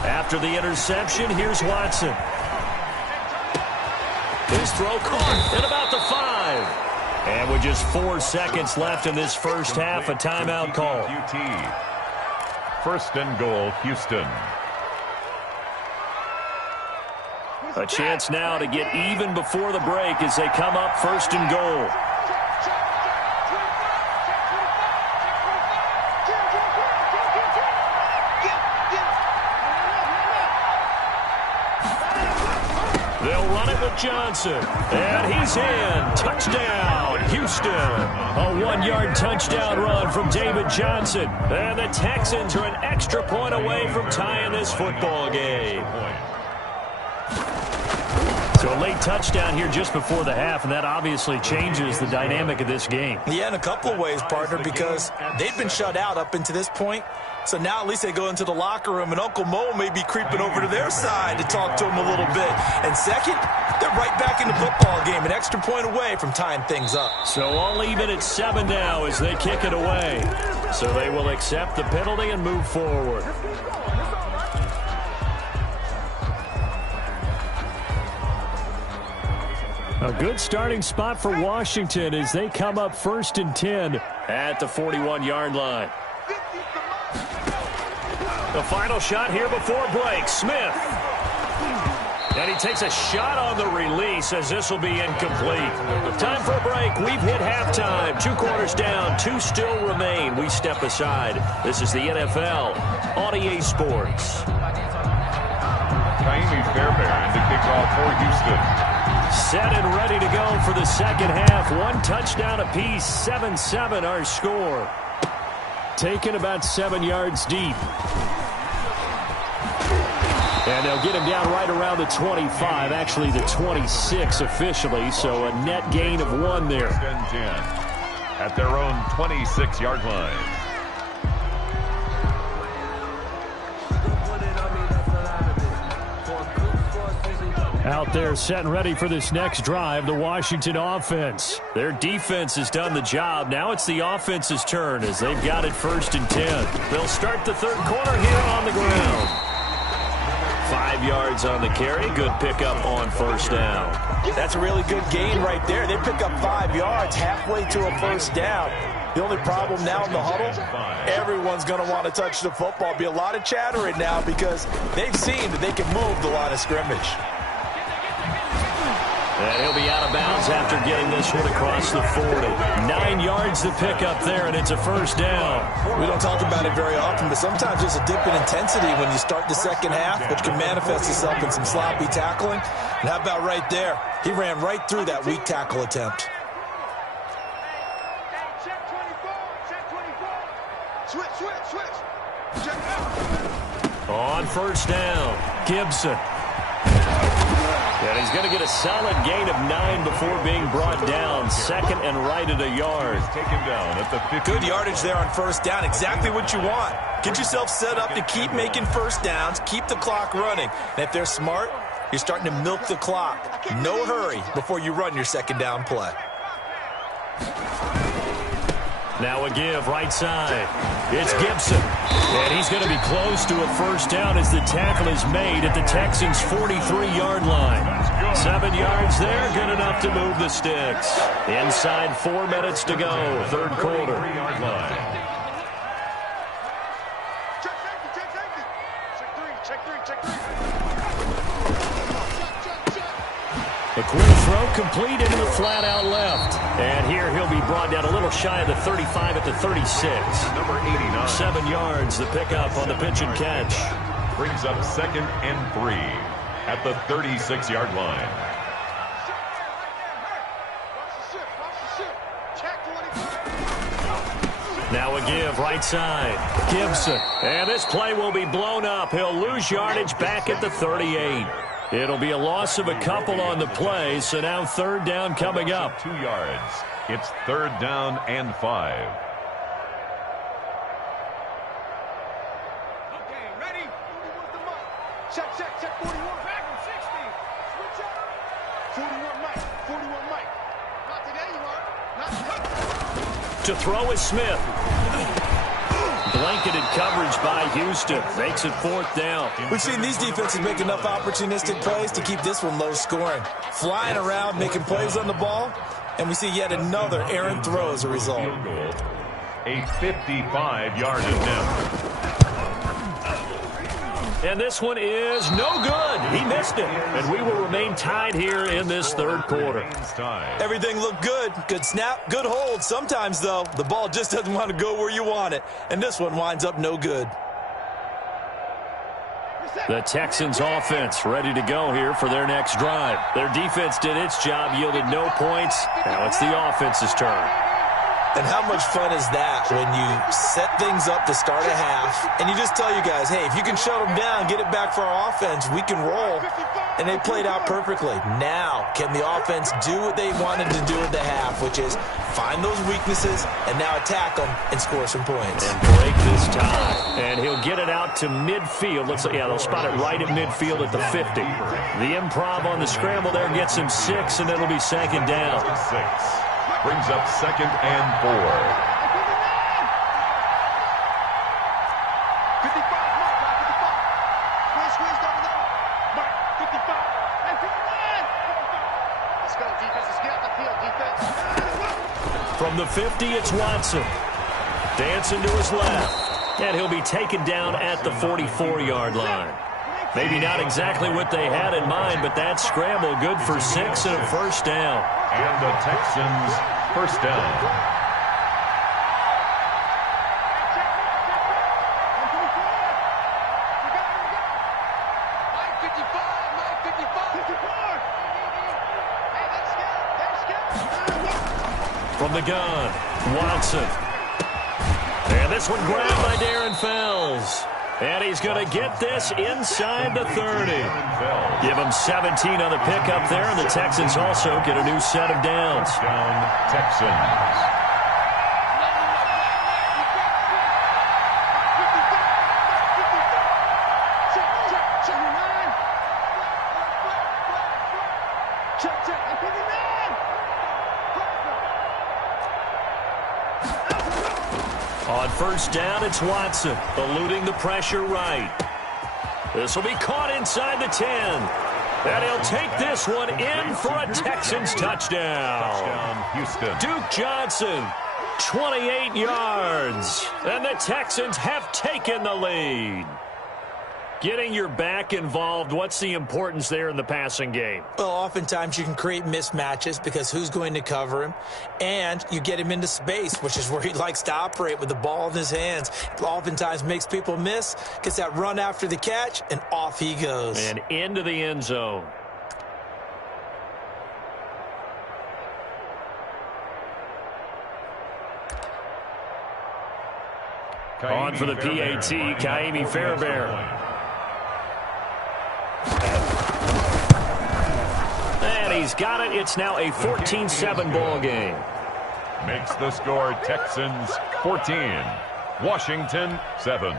After the interception, here's Watson. His throw caught at about the 5. And with just 4 seconds left in this first half, a timeout call. First and goal, Houston. A chance now to get even before the break as they come up first and goal. Johnson, and he's in. Touchdown, Houston. A 1-yard touchdown run from David Johnson. And the Texans are an extra point away from tying this football game. So a late touchdown here just before the half, and that obviously changes the dynamic of this game. Yeah, in a couple of ways, partner, because they've been shut out up until this point. So now at least they go into the locker room, and Uncle Mo may be creeping over to their side to talk to him a little bit. And second, they're right back in the football game, an extra point away from tying things up. So all even at 7 now as they kick it away. So they will accept the penalty and move forward. A good starting spot for Washington as they come up first and 10 at the 41-yard line. The final shot here before break. Smith. And he takes a shot on the release as this will be incomplete. Time for a break. We've hit halftime. 2 quarters down. 2 still remain. We step aside. This is the NFL on EA Sports. Kaimi Fairbairn to kick off for Houston. Set and ready to go for the second half. 1 touchdown apiece. 7-7 our score. Taken about 7 yards deep. And they'll get him down right around the 25, actually the 26 officially, so a net gain of 1 there. at their own 26-yard line. Out there set and ready for this next drive, the Washington offense. Their defense has done the job. Now it's the offense's turn as they've got it 1st and 10. They'll start the third quarter here on the ground. 5 yards on the carry. Good pickup on 1st down. That's a really good gain right there. They pick up 5 yards halfway to a 1st down. The only problem now in the huddle, everyone's going to want to touch the football. Be a lot of chattering now because they've seen that they can move the line of scrimmage. And he'll be out of bounds after getting this one across the 40. 9 yards to pick up there, and it's a 1st down. We don't talk about it very often, but sometimes there's a dip in intensity when you start the second half, which can manifest itself in some sloppy tackling. And how about right there? He ran right through that weak tackle attempt. Check 24. Check 24. Switch. Check out. On 1st down, Gibson. And he's going to get a solid gain of 9 before being brought down. 2nd and right at a yard. Taken down at the 50. Good yardage there on 1st down. Exactly what you want. Get yourself set up to keep making 1st downs. Keep the clock running. And if they're smart, you're starting to milk the clock. No hurry before you run your 2nd down play. Now a give right side. It's Gibson. And he's going to be close to a 1st down as the tackle is made at the Texans' 43-yard line. 7 yards there, good enough to move the sticks. Inside 4 minutes to go, 3rd quarter. A quick throw complete into the flat out left. And here he'll be brought down a little shy of the 35 at the 36. Number 89. 7 yards, the pickup on the pitch and catch. Brings up 2nd and 3 at the 36-yard line. Now a give right side. Gibson. And this play will be blown up. He'll lose yardage back at the 38. It'll be a loss of a couple on the play, so now 3rd down coming up. 2 yards. It's 3rd down and 5. Okay, ready? 41's the mark. Check 41. Back him 60. Switch up. 41 Mike. Not today, you are. Not today. To throw is Smith. Blanketed coverage by Houston. Makes it 4th down. We've seen these defenses make enough opportunistic plays to keep this one low scoring. Flying around, making plays on the ball, and we see yet another errant throw as a result. A 55-yard attempt. And this one is no good. He missed it. And we will remain tied here in this 3rd quarter. Everything looked good. Good snap, good hold. Sometimes, though, the ball just doesn't want to go where you want it. And this one winds up no good. The Texans offense ready to go here for their next drive. Their defense did its job, yielded no points. Now it's the offense's turn. And how much fun is that when you set things up to start a half and you just tell you guys, hey, if you can shut them down, get it back for our offense, we can roll. And they played out perfectly. Now, can the offense do what they wanted to do at the half, which is find those weaknesses and now attack them and score some points. And break this tie. And he'll get it out to midfield. Looks like, yeah, they'll spot it right at midfield at the 50. The improv on the scramble there gets him 6, and it'll be 2nd down. 6. Brings up 2nd and 4. 55, Squeeze down the middle. Mark, 55. And 51. Let's go, defense. Let's get out the field, defense. From the 50, it's Watson. Dancing to his left. And he'll be taken down at the 44-yard line. Maybe not exactly what they had in mind, but that scramble good for 6 and a 1st down. And the Texans 1st down. From the gun, Watson. And this one grabbed by Darren Fells. And he's going to get this inside the 30. Give him 17 on the pickup there, and the Texans also get a new set of downs. Down Texans. first down, it's Watson, eluding the pressure right. This will be caught inside the 10. And he'll take this one in for a Texans touchdown. Houston. Duke Johnson, 28 yards. And the Texans have taken the lead. Getting your back involved, what's the importance there in the passing game? Well, oftentimes you can create mismatches because who's going to cover him? And you get him into space, which is where he likes to operate with the ball in his hands. Oftentimes makes people miss, gets that run after the catch, and off he goes. And into the end zone. On for the PAT, Kaimi Fairbairn. And he's got it. It's now a 14-7 ball game. Makes the score Texans 14, Washington 7.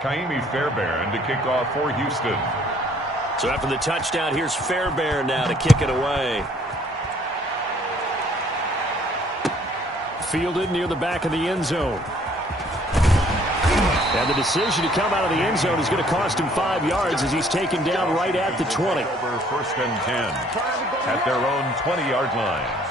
Kaimi Fairbairn to kick off for Houston. So after the touchdown, here's Fairbairn now to kick it away. Fielded near the back of the end zone. And the decision to come out of the end zone is going to cost him 5 yards as he's taken down right at the 20. Over first and 10 at their own 20-yard line.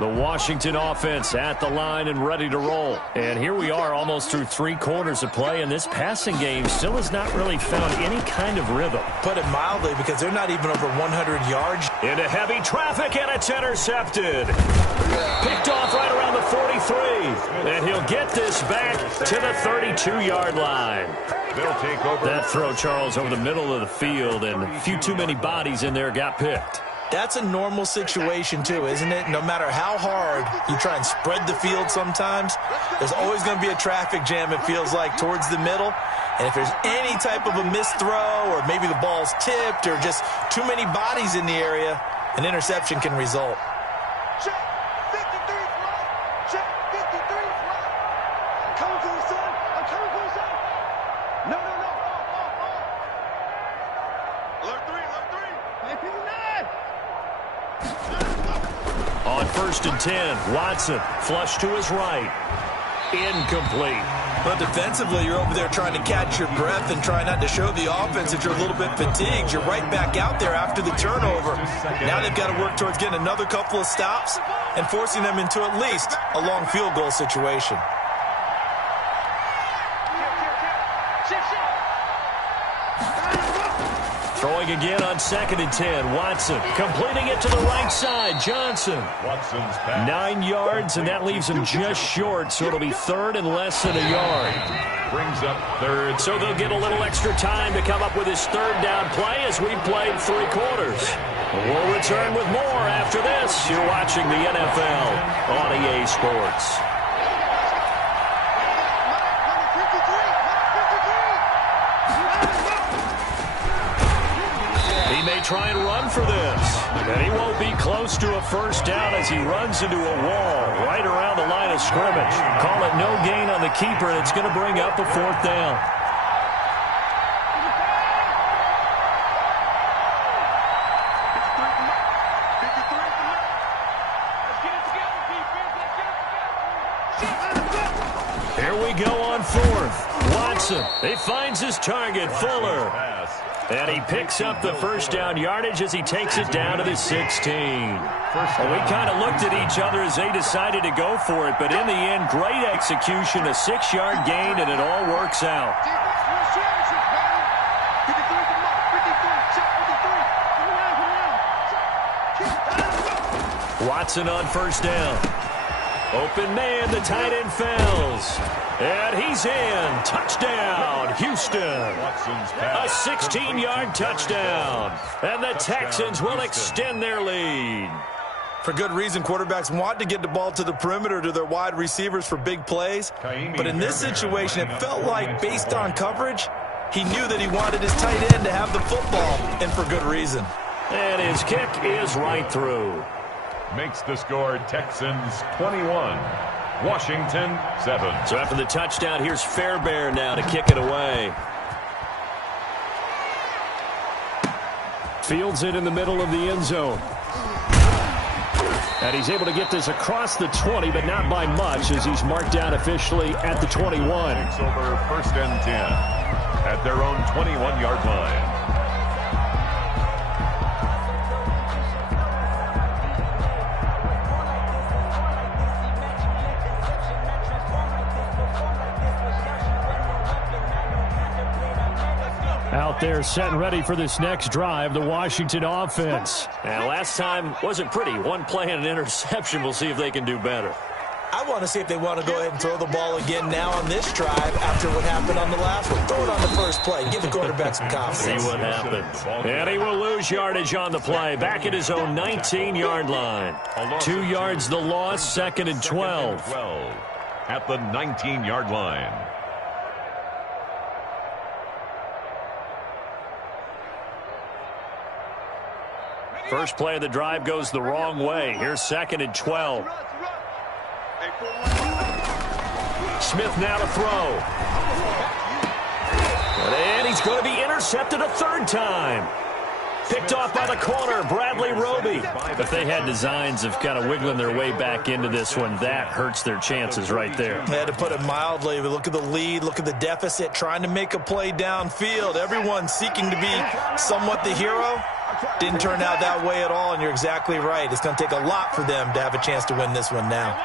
The Washington offense at the line and ready to roll. And here we are almost through 3 quarters of play, and this passing game still has not really found any kind of rhythm. Put it mildly, because they're not even over 100 yards. Into heavy traffic, and it's intercepted. Picked off right around the 43. And he'll get this back to the 32-yard line. They'll take over. That throw, Charles, over the middle of the field, and a few too many bodies in there got picked. That's a normal situation, too, isn't it? No matter how hard you try and spread the field sometimes, there's always going to be a traffic jam, it feels like, towards the middle. And if there's any type of a missed throw, or maybe the ball's tipped, or just too many bodies in the area, an interception can result. Check 53 flat. Check 53 flat. I'm coming for you, son. I'm coming for you, son. No. Alert 3. Hey, P9. On first and 10, Watson flush to his right. Incomplete. But defensively, you're over there trying to catch your breath and try not to show the offense that you're a little bit fatigued. You're right back out there after the turnover. Now they've got to work towards getting another couple of stops and forcing them into at least a long field goal situation. Throwing again on second and 10. Watson completing it to the right side. Johnson. Watson's pass. 9 yards, and that leaves him just short, so it'll be third and less than a yard. Brings up third. So they'll get a little extra time to come up with his third down play as we played 3 quarters. We'll return with more after this. You're watching the NFL on EA Sports. Try and run for this. And he won't be close to a first down as he runs into a wall right around the line of scrimmage. Call it no gain on the keeper, and it's going to bring up a 4th down. Here we go on 4th. Watson, he finds his target, Fuller. And he picks up the first down yardage as he takes it down to the 16. Well, we kind of looked at each other as they decided to go for it, but in the end, great execution, a 6-yard gain, and it all works out. Watson on first down. Open man, the tight end fails. And he's in. Touchdown, Houston. A 16-yard touchdown. And the Texans will extend their lead. For good reason, quarterbacks want to get the ball to the perimeter to their wide receivers for big plays. But in this situation, it felt like, based on coverage, he knew that he wanted his tight end to have the football, and for good reason. And his kick is right through. Makes the score Texans 21, Washington 7. So after the touchdown, here's Fairbairn now to kick it away. Fields it in the middle of the end zone. And he's able to get this across the 20, but not by much, as he's marked down officially at the 21. Takes over 1st and 10 at their own 21-yard line. Out there set and ready for this next drive, the Washington offense. And last time wasn't pretty. One play and an interception. We'll see if they can do better. I want to see if they want to go ahead and throw the ball again now on this drive after what happened on the last one. Throw it on the first play. Give the quarterback some confidence. See what happens. And he will lose yardage on the play. Back at his own 19-yard line. 2 yards the loss, 2nd and 12. At the 19-yard line. First play of the drive goes the wrong way. Here's 2nd and 12. Smith now to throw. And he's going to be intercepted a 3rd time. Picked off by the corner, Bradley Roby. If they had designs of kind of wiggling their way back into this one, that hurts their chances right there. They had to put it mildly. Look at the lead, look at the deficit, trying to make a play downfield. Everyone seeking to be somewhat the hero. Didn't turn out that way at all, and you're exactly right. It's going to take a lot for them to have a chance to win this one now.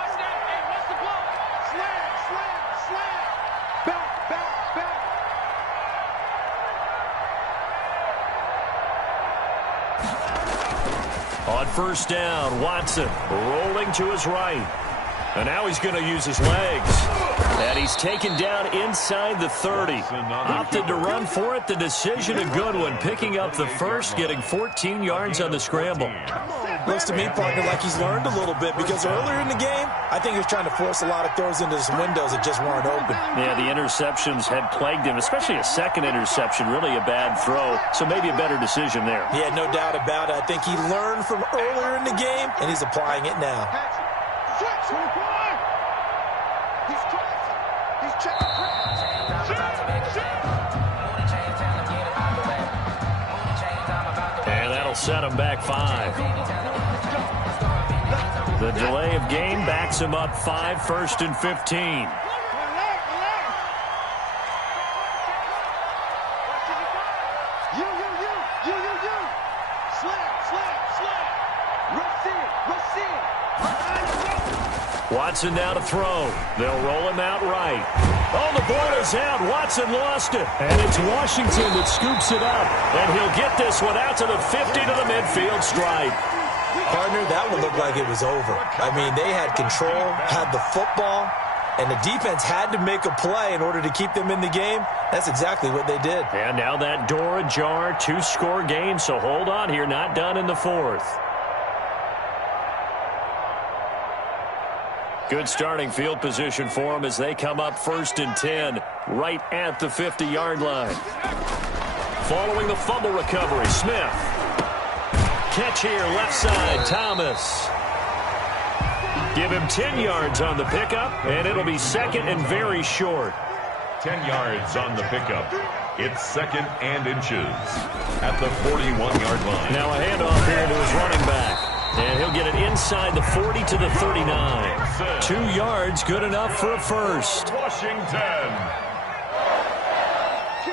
On 1st down, Watson rolling to his right. And now he's going to use his legs. And he's taken down inside the 30. Opted to run for it. The decision a good one. Picking up the first, getting 14 yards on the scramble. Looks to me, partner, like he's learned a little bit, because earlier in the game, I think he was trying to force a lot of throws into some windows that just weren't open. Yeah, the interceptions had plagued him, especially a second interception, really a bad throw. So maybe a better decision there. Yeah, no doubt about it. I think he learned from earlier in the game, and he's applying it now. And that'll set him back 5. The delay of game backs him up 5, 1st and 15. Watson now to throw. They'll roll him out right. Oh, the ball is out. Watson lost it. And it's Washington that scoops it up. And he'll get this one out to the 50 to the midfield stripe. Partner, that one looked like it was over. I mean, they had control, had the football, and the defense had to make a play in order to keep them in the game. That's exactly what they did. And now that door ajar, 2-score game. So hold on here, not done in the 4th. Good starting field position for them as they come up 1st and 10, right at the 50-yard line. Following the fumble recovery, Smith. Catch here, left side, Thomas. Give him 10 yards on the pickup, and it'll be 2nd and very short. 10 yards on the pickup. It's 2nd and inches at the 41-yard line. Now a handoff here to his running back. And he'll get it inside the 40 to the 39. 2 yards, good enough for a first. Washington.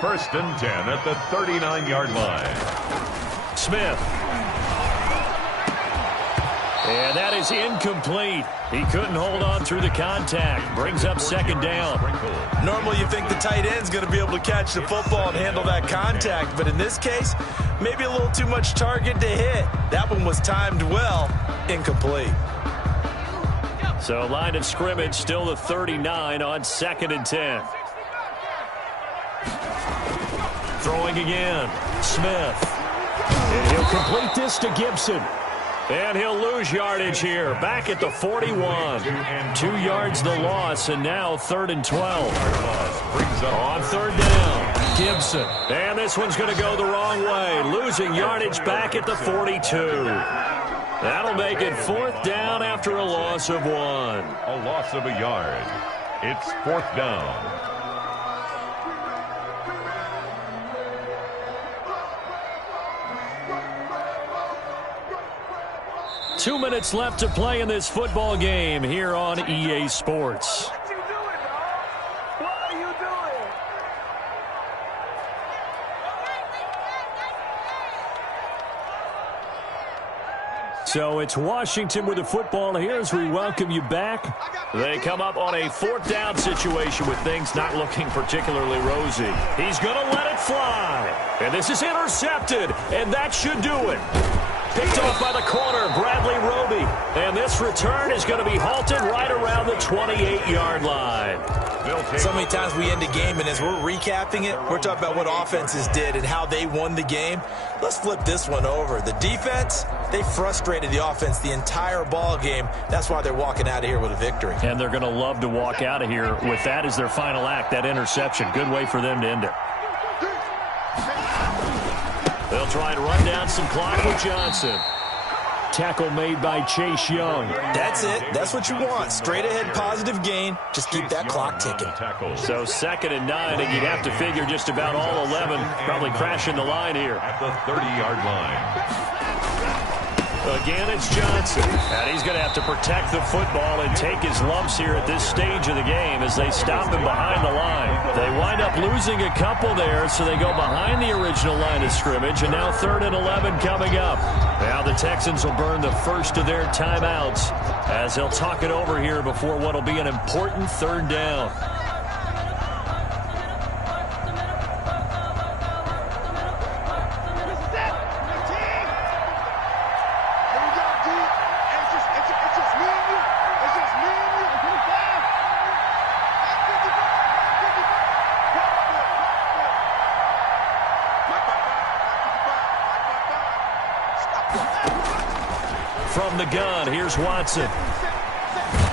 1st and 10 at the 39-yard line. Smith. And that is incomplete. He couldn't hold on through the contact. Brings up 2nd down. Normally you think the tight end's going to be able to catch the football and handle that contact, but in this case, maybe a little too much target to hit. That one was timed well, incomplete. So line of scrimmage still the 39 on 2nd and 10. Throwing again, Smith. And he'll complete this to Gibson. And he'll lose yardage here, back at the 41. 2 yards the loss, and now 3rd and 12. On 3rd down, Gibson. And this one's going to go the wrong way, losing yardage back at the 42. That'll make it 4th down after a loss of 1. A loss of a yard. It's 4th down. Two minutes left to play in this football game here on EA Sports. What you doing, dog? What are you doing? So it's Washington with the football here as we welcome you back. They come up on a 4th down situation with things not looking particularly rosy. He's going to let it fly. And this is intercepted, and that should do it. Picked off by the corner, Bradley Roby. And this return is going to be halted right around the 28-yard line. So many times we end a game, and as we're recapping it, we're talking about what offenses did and how they won the game. Let's flip this one over. The defense, they frustrated the offense the entire ball game. That's why they're walking out of here with a victory. And they're going to love to walk out of here with that as their final act, that interception. Good way for them to end it. They'll try and run down some clock with Johnson. Tackle made by Chase Young. That's it. That's what you want. Straight ahead positive gain. Just keep that clock ticking. So 2nd and 9, and you'd have to figure just about all 11 probably crashing the line here. At the 30-yard line. Again, it's Johnson. And he's going to have to protect the football and take his lumps here at this stage of the game as they stop him behind the line. They wind up losing a couple there, so they go behind the original line of scrimmage, and now 3rd and 11 coming up. Now the Texans will burn the first of their timeouts as they'll talk it over here before what will be an important 3rd down. From the gun, here's Watson.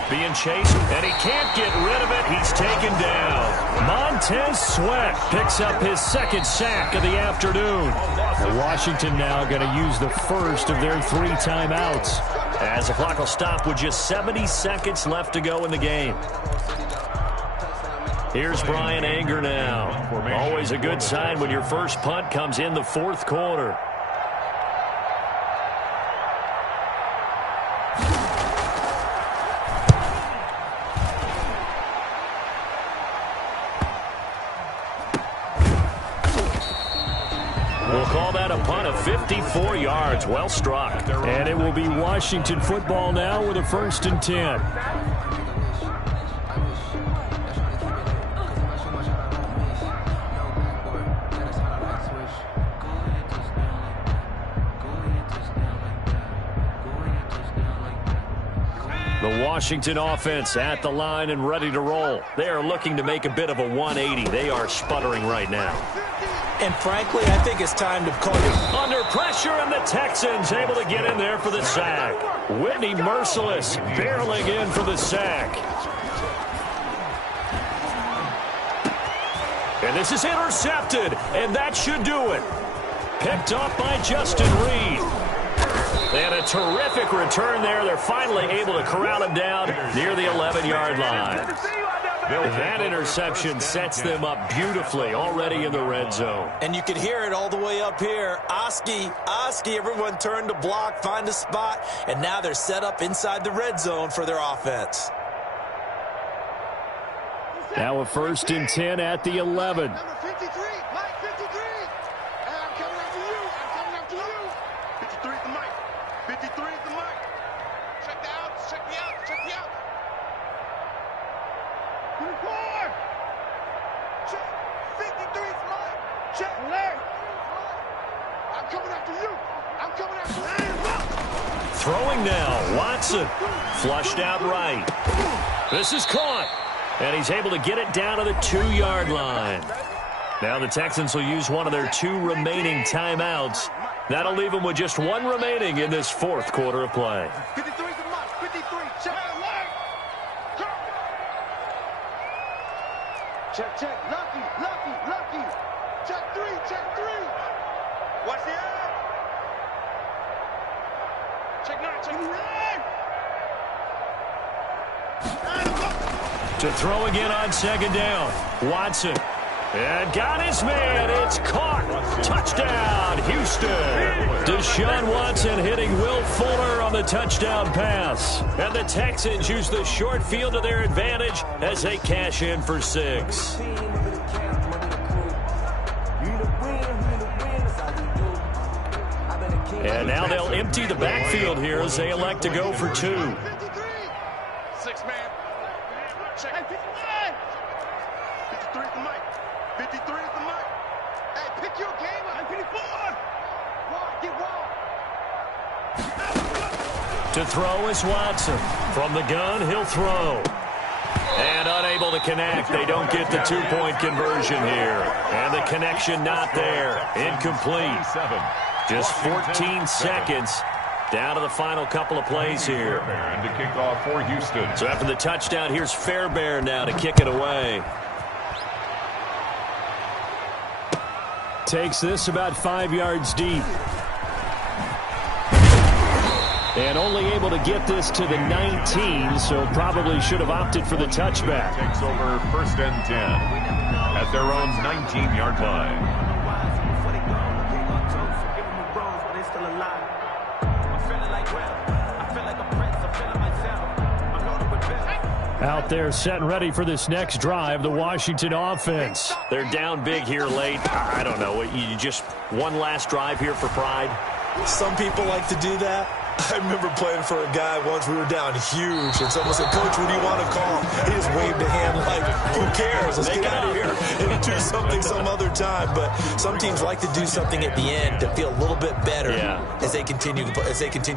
Being chased, and he can't get rid of it. He's taken down. Montez Sweat picks up his 2nd sack of the afternoon. Washington now going to use the first of their 3 timeouts as the clock will stop with just 70 seconds left to go in the game. Here's Brian Anger now. Always a good sign when your first punt comes in the 4th quarter. We'll call that a punt of 54 yards. Well struck. And it will be Washington football now with a 1st and 10. The Washington offense at the line and ready to roll. They are looking to make a bit of a 180. They are sputtering right now. And frankly, I think it's time to call it. Under pressure, and the Texans able to get in there for the sack. Whitney Merciless barreling in for the sack. And this is intercepted, and that should do it. Picked up by Justin Reed. And a terrific return there. They're finally able to corral him down near the 11-yard line. That interception sets them up beautifully already in the red zone. And you could hear it all the way up here. Oski, everyone turned to block, find a spot, and now they're set up inside the red zone for their offense. Now a 1st and 10 at the 11. Number 53, Mike 53. And I'm coming after you. I'm coming after you. 53 is the mic. 53 is the mic. Check the outs. Check the outs. Check the outs. 24. Check. 53 is mine. Check. Larry. I'm coming after you. I'm coming after you. Throwing now, Watson. Flushed out right. This is caught. And he's able to get it down to the 2-yard line. Now the Texans will use one of their 2 remaining timeouts. That'll leave them with just 1 remaining in this 4th quarter of play. 53 is the mic. 53. Check. Check, check. Lucky. Check 3. Check 3. Watch the eye. Check To throw again on second down. Watson. And got his man. It's caught. Touchdown, Houston. Deshaun Watson hitting Will Fuller on the touchdown pass. And the Texans use the short field to their advantage as they cash in for 6. And now they'll empty the backfield here as they elect to go for 2. 6-man. Check. 53 is the mic. 53 is the mic. Hey, pick your game up. 54. Get wild. To throw is Watson. From the gun, he'll throw. And unable to connect. They don't get the 2-point conversion here. And the connection not there. Incomplete. Just 14 seconds down to the final couple of plays here. And to kick off for Houston. So after the touchdown, here's Fairbairn now to kick it away. Takes this about 5 yards deep. And only able to get this to the 19, so probably should have opted for the touchback. Takes over 1st and 10 at their own 19-yard line. Out there set and ready for this next drive, the Washington offense. They're down big here late. I don't know. You just one last drive here for pride? Some people like to do that. I remember playing for a guy once. We were down huge, and someone said, "Coach, what do you want to call?" He just waved a hand like, "Who cares? Let's get out of here and do something some other time." But some teams like to do something at the end to feel a little bit better as they continue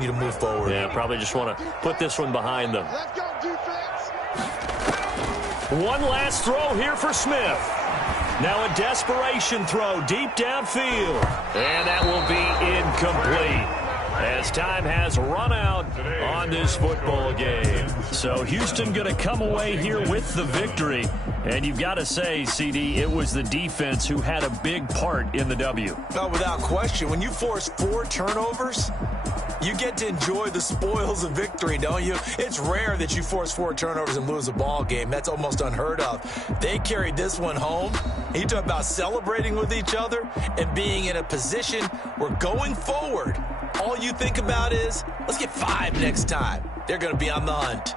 to move forward. Yeah, probably just want to put this one behind them. Let's go, defense. One last throw here for Smith. Now a desperation throw deep downfield. And that will be incomplete, as time has run out on this football game. So Houston going to come away here with the victory. And you've got to say, CD, it was the defense who had a big part in the W. No, without question. When you force 4 turnovers, you get to enjoy the spoils of victory, don't you? It's rare that you force 4 turnovers and lose a ball game. That's almost unheard of. They carried this one home. You talk about celebrating with each other and being in a position where going forward, all you think about is, let's get 5 next time. They're going to be on the hunt.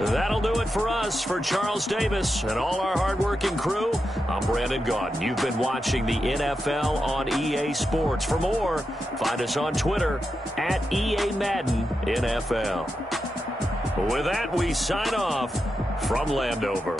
That'll do it for us. For Charles Davis and all our hardworking crew, I'm Brandon Gaudin. You've been watching the NFL on EA Sports. For more, find us on Twitter at EA Madden NFL. With that, we sign off from Landover.